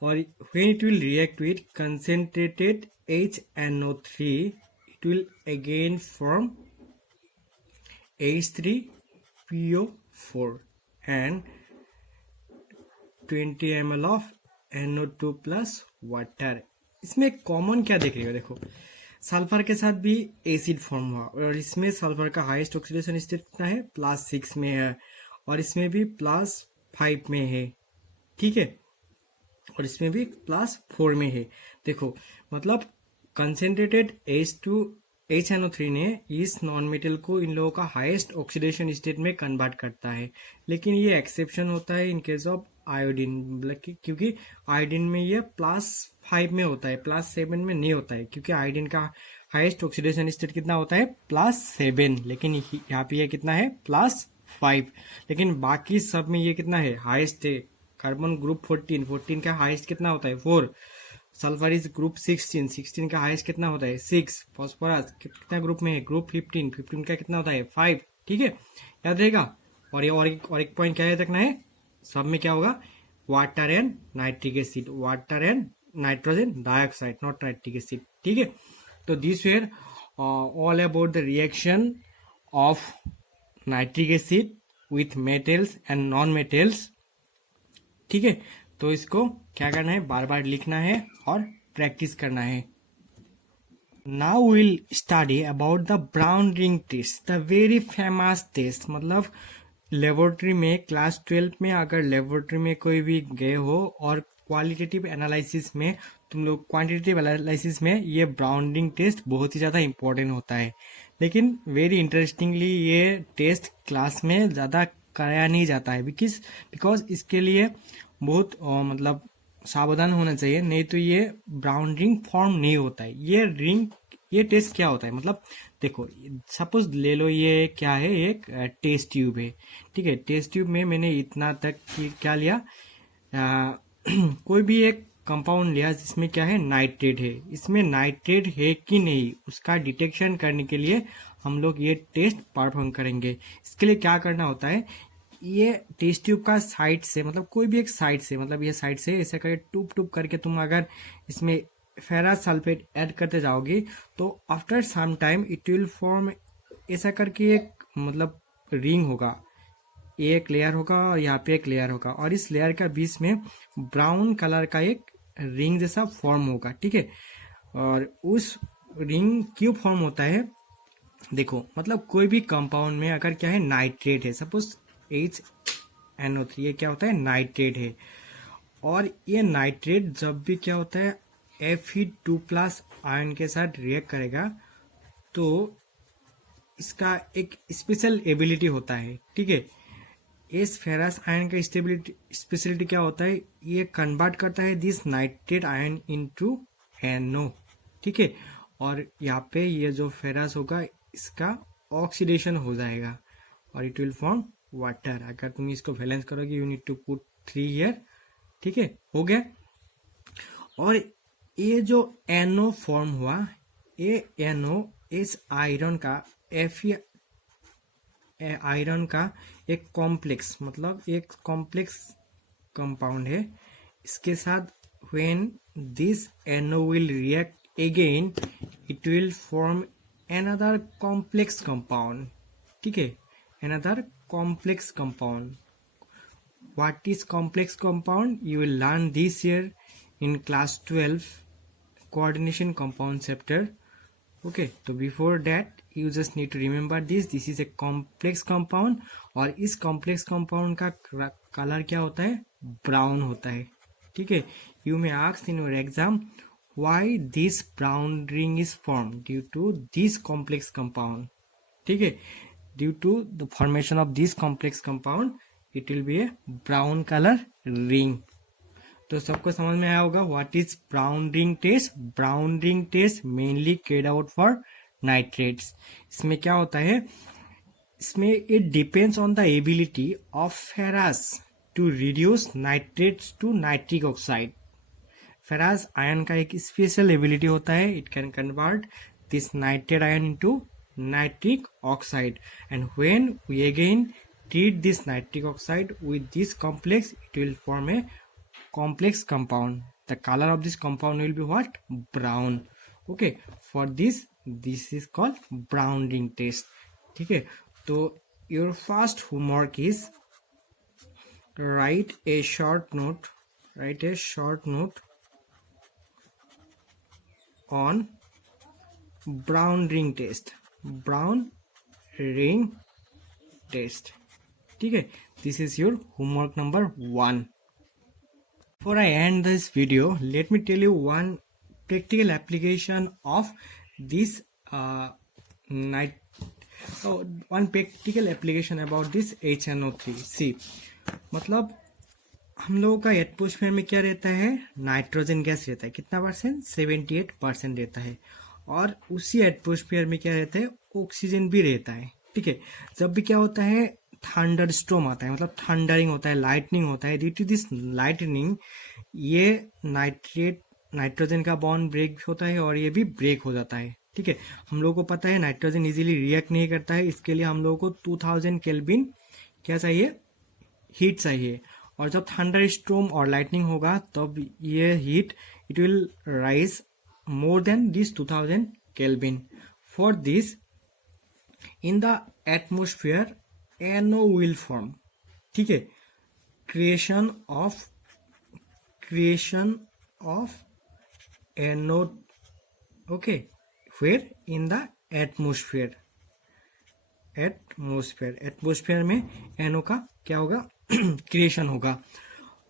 और when it will react with concentrated HNO3 it will again form H3PO4 and 20 ml of NO2 plus water. इसमें common क्या देख रहे हो, देखो सल्फर के साथ भी एसिड फॉर्म हुआ और इसमें सल्फर का हाईएस्ट ऑक्सीडेशन स्टेट कितना है, +6 में है और इसमें भी +5 में है, ठीक है, और इसमें भी +4 में है। देखो मतलब कंसेंट्रेटेड HNO3 ने इस नॉन मेटल को इन लोगों का हाईएस्ट ऑक्सीडेशन स्टेट में कन्वर्ट करता है, लेकिन ये एक्सेप्शन होता है इन केस ऑफ आयोडीन, क्योंकि आयोडीन में ये +5 में होता है, +7 में नहीं होता है, क्योंकि आयोडीन का हाईएस्ट ऑक्सीडेशन स्टेट कितना होता है, +7, लेकिन यहाँ पे ये कितना है, +5, लेकिन बाकी सब में ये कितना है, हाईएस्ट है। कार्बन ग्रुप 14 का हाईएस्ट कितना होता है, 4। सल्फर इज ग्रुप 16 का हाईएस्ट कितना होता है, 6। फॉस्फोरस कितना ग्रुप में है, ग्रुप 15 का कितना होता है, 5, ठीक है, याद रहेगा। और ये और एक पॉइंट क्या याद रखना है, सब में क्या होगा, water and nitric acid, water and nitrogen dioxide, not nitric acid, ठीक है। तो this were all about the reaction of nitric acid with metals and non metals, ठीक है। तो इसको क्या करना है, बार बार लिखना है और प्रैक्टिस करना है। Now will study about the brown ring test, the very famous test. मतलब लेबोरेटरी में क्लास 12 में अगर लेबोरेटरी में कोई भी गए हो और क्वालिटेटिव एनालिसिस में, तुम लोग क्वांटिटेटिव एनालिसिस में ये ब्राउन रिंग टेस्ट बहुत ही ज़्यादा इंपॉर्टेंट होता है, लेकिन वेरी इंटरेस्टिंगली ये टेस्ट क्लास में ज़्यादा कराया नहीं जाता है, बिकॉज इसके लिए बहुत मतलब सावधान होना चाहिए, नहीं तो ये ब्राउन रिंग फॉर्म नहीं होता है। ये टेस्ट क्या होता है, मतलब देखो सपोज ले लो, ये क्या है, एक टेस्ट ट्यूब है, ठीक है। टेस्ट ट्यूब में मैंने इतना तक क्या लिया, कोई भी एक कंपाउंड लिया जिसमें क्या है, नाइट्रेट है। इसमें नाइट्रेट है कि नहीं उसका डिटेक्शन करने के लिए हम लोग ये टेस्ट परफॉर्म करेंगे। इसके लिए क्या करना होता है, ये टेस्ट ट्यूब का साइड से, मतलब कोई भी एक साइड से, मतलब ये साइड से ऐसे करके टूप टूप करके तुम अगर इसमें फेरस सल्फेट ऐड करते जाओगे तो after some time it will form, ऐसा करके एक मतलब रिंग होगा, एक लेयर होगा और यहाँ पे एक लेयर होगा, और इस लेयर का बीच में ब्राउन कलर का एक रिंग जैसा फॉर्म होगा, ठीक है। और उस रिंग क्यों फॉर्म होता है, देखो मतलब कोई भी कंपाउंड में अगर क्या है, नाइट्रेट है, सपोज HNO3, ये क्या होता है, नाइट्रेट है, और ये नाइट्रेट जब भी क्या होता है, Fe2+ आयन के साथ रिएक्ट करेगा तो इसका एक स्पेशल एबिलिटी होता है, ठीक है। इस फेरस आयन का स्पेशलिटी क्या होता है, ये कन्वर्ट करता है this nitrate ion into NO, ठीक है। और यहाँ पे ये जो फेरस होगा इसका ऑक्सीडेशन हो जाएगा और इट विल फॉर्म वाटर। अगर तुम इसको बैलेंस करोगे, you need to put 3 here, ठीक है, हो गया। और ये जो NO फॉर्म हुआ, ये NO इस आयरन का आयरन का एक कॉम्प्लेक्स, मतलब एक कॉम्प्लेक्स कंपाउंड है। इसके साथ when this NO will react again, it will form another complex compound, ठीक है, another complex compound. What is complex compound? You will learn this year in class 12 coordination compound chapter. Okay, तो before that you just need to remember this is a complex compound, और इस complex compound का colour क्या होता है, brown होता है, ठीक है। You may ask in your exam why this brown ring is formed due to this complex compound, ठीक है। Due to the formation of this complex compound it will be a brown color ring. तो सबको समझ में आया होगा what is brown ring test. Brown ring test mainly carried out for nitrates. इसमें क्या होता है, इसमें it depends on the ability of ferrous to reduce nitrates to nitric oxide. Ferrous ion का एक स्पेशल एबिलिटी होता है, it can convert this nitrate ion into nitric oxide, and when we again treat this nitric oxide with this complex, it will form a complex compound. The color of this compound will be what, brown. Okay, for this is called brown ring test, ठीक है। तो your first homework is write a short note, write a short note on brown ring test. brown ring test. ठीक है, this is your homework number 1. Before I end this video, let me tell you one practical application of this one practical application about this HNO3. See, मतलब हम लोगों का atmosphere में क्या रहता है, नाइट्रोजन गैस रहता है. कितना परसेंट? 78% रहता है. और उसी एटमॉस्फेयर में क्या रहता है, ऑक्सीजन भी रहता है. ठीक है, जब भी क्या होता है, थंडर स्टॉर्म आता है, मतलब थंडरिंग होता है, लाइटनिंग होता है. ड्यू टू दिस लाइटनिंग ये नाइट्रोजन का बॉन्ड ब्रेक होता है और ये भी ब्रेक हो जाता है. ठीक है, हम लोगों को पता है नाइट्रोजन इजीली रिएक्ट नहीं करता है. इसके लिए हम लोगों को 2000 केल्विन क्या चाहिए, हीट चाहिए. और जब थंडर स्टॉर्म और लाइटनिंग होगा तब ये heat it will rise more than this 2000 Kelvin. For this, in the atmosphere, NO will form. ठीक है, creation of NO. Okay, where in the atmosphere. Atmosphere में NO का क्या होगा, क्रिएशन होगा.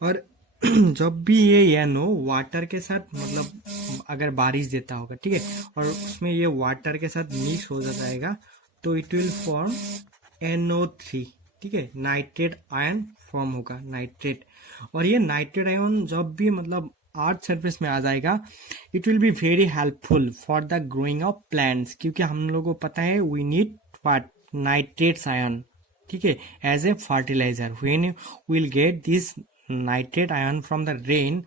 और जब भी ये NO वाटर के साथ, मतलब अगर बारिश देता होगा, ठीक है, और उसमें ये वाटर के साथ मिक्स हो जाएगा तो इट विल फॉर्म NO3. ठीक है, नाइट्रेट आयन फॉर्म होगा, नाइट्रेट. और ये नाइट्रेट आयन जब भी मतलब अर्थ सरफेस में आ जाएगा, it will be very helpful for the growing of plants. क्योंकि हम लोगों को पता है we need what, nitrates ion. ठीक है, as a fertiliser. When will get this nitrate ion from the rain,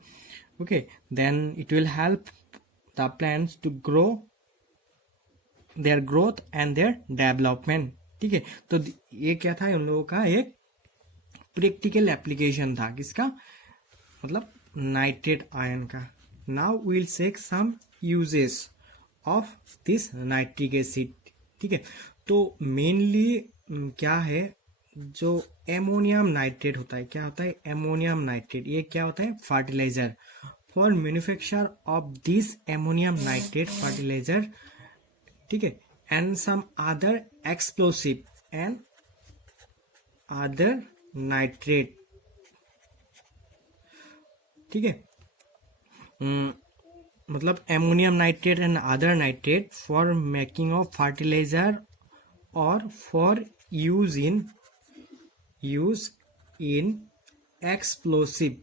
okay, then it will help the plants to grow, their growth and their development. ठीक है, तो ये क्या था, उन लोगों का एक प्रैक्टिकल एप्लीकेशन था. किसका, मतलब नाइट्रेट आयन का. Now we will check some uses of this nitric acid. ठीक है, तो मेनली क्या है, जो एमोनियम नाइट्रेट होता है, क्या होता है, एमोनियम नाइट्रेट. ये क्या होता है, fertiliser. For manufacture of this ammonium nitrate fertiliser, ठीक है, and some other explosive and other nitrate. ठीक है, मतलब ammonium nitrate and other nitrate for making of fertiliser और for use in explosive,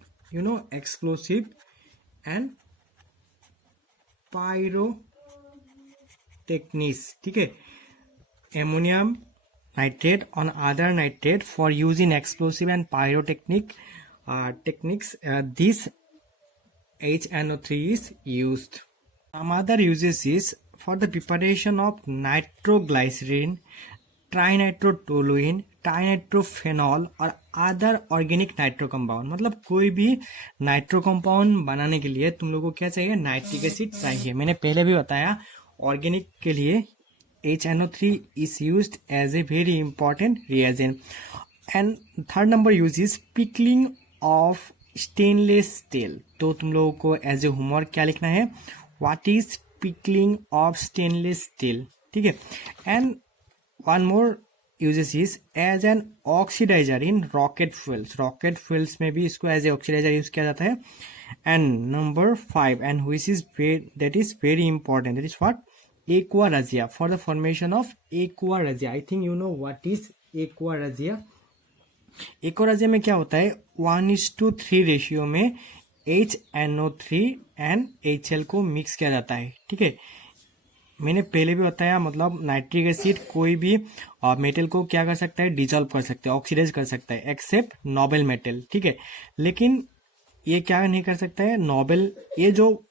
explosive and pyrotechnics. ठीक है, ammonium nitrate on other nitrate for use in explosive and pyrotechnic techniques. This HNO3 is used. Some other uses is for the preparation of nitroglycerin, ट्राइनाइट्रोटोलुइन, ट्राइनाइट्रोफेनॉल और other organic nitro compound. मतलब कोई भी nitro compound बनाने के लिए तुम लोगों को क्या चाहिए, नाइट्रिक एसिड चाहिए. मैंने पहले भी बताया, ऑर्गेनिक के लिए HNO3 is used as a very important reagent. And third number use is pickling of stainless steel. तो तुम लोगों को एज ए होमवर्क क्या लिखना है, what is pickling of stainless steel. ठीक है, and one more uses is as an oxidizer in rocket fuels. rocket fuels में भी इसको as a oxidizer यूज किया जाता है. and number 5, and which is that is very important, that is what, aqua regia, for the formation of aqua regia. I think you know what is aqua regia. aqua regia में क्या होता है, 1:3 ratio में HNO3 and HL को mix किया जाता है. ठीक है, मैंने पहले भी बताया, मतलब नाइट्रिक एसिड कोई भी मेटल को क्या कर सकता है, डिजॉल्व कर सकता है, ऑक्सीडाइज कर सकता है, एक्सेप्ट नोबल मेटल. ठीक है, लेकिन ये क्या नहीं कर सकता है, नोबल. ये जो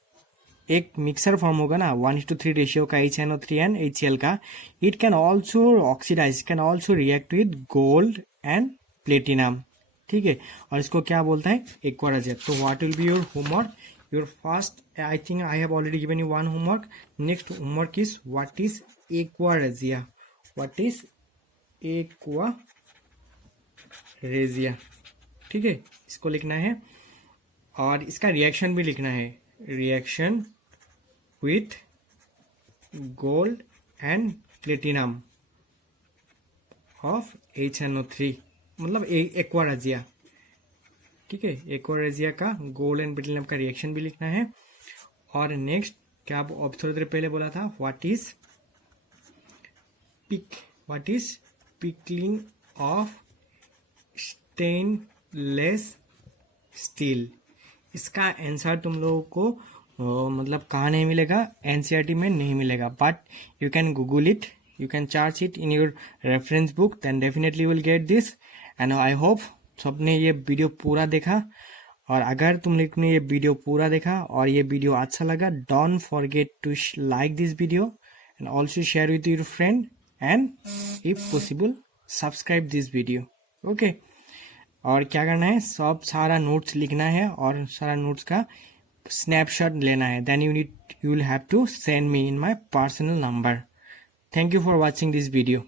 एक मिक्सर फॉर्म होगा ना 1:3 रेशियो का HNO3 एंड HCl का, it can also oxidise, can also react with gold and platinum. ठीक है, और इसको क्या बोलता है, एक्वा रेजिया. तो what will be your homework, your first, I think I have already given you one homework. Next homework is what is aqua regia. What is aqua regia. ठीक है, इसको लिखना है. और इसका रिएक्शन भी लिखना है, reaction with gold and platinum of HNO3, मतलब एक्वा रेजिया। ठीक है, एक्वा रेजिया का गोल्ड एंड प्लेटिनम का रिएक्शन भी लिखना है। और नेक्स्ट क्या आप थोड़ी देर पहले बोला था, what is pickling of stainless steel. इसका आंसर तुम लोगों को मतलब कहाँ नहीं मिलेगा, एनसीईआरटी में नहीं मिलेगा, but you can Google it, you can charge it in your reference book, then definitely you will get this। and I hope सबने ये वीडियो पूरा देखा, और अगर तुम लोग ने ये वीडियो पूरा देखा और ये वीडियो अच्छा लगा, don't forget to like this video and also share with your friend and if possible subscribe this video। okay, और क्या करना है, सब सारा नोट्स लिखना है और सारा नोट्स का स्नैपशॉट लेना है, then you will have to send me in my personal number। Thank you for watching this video।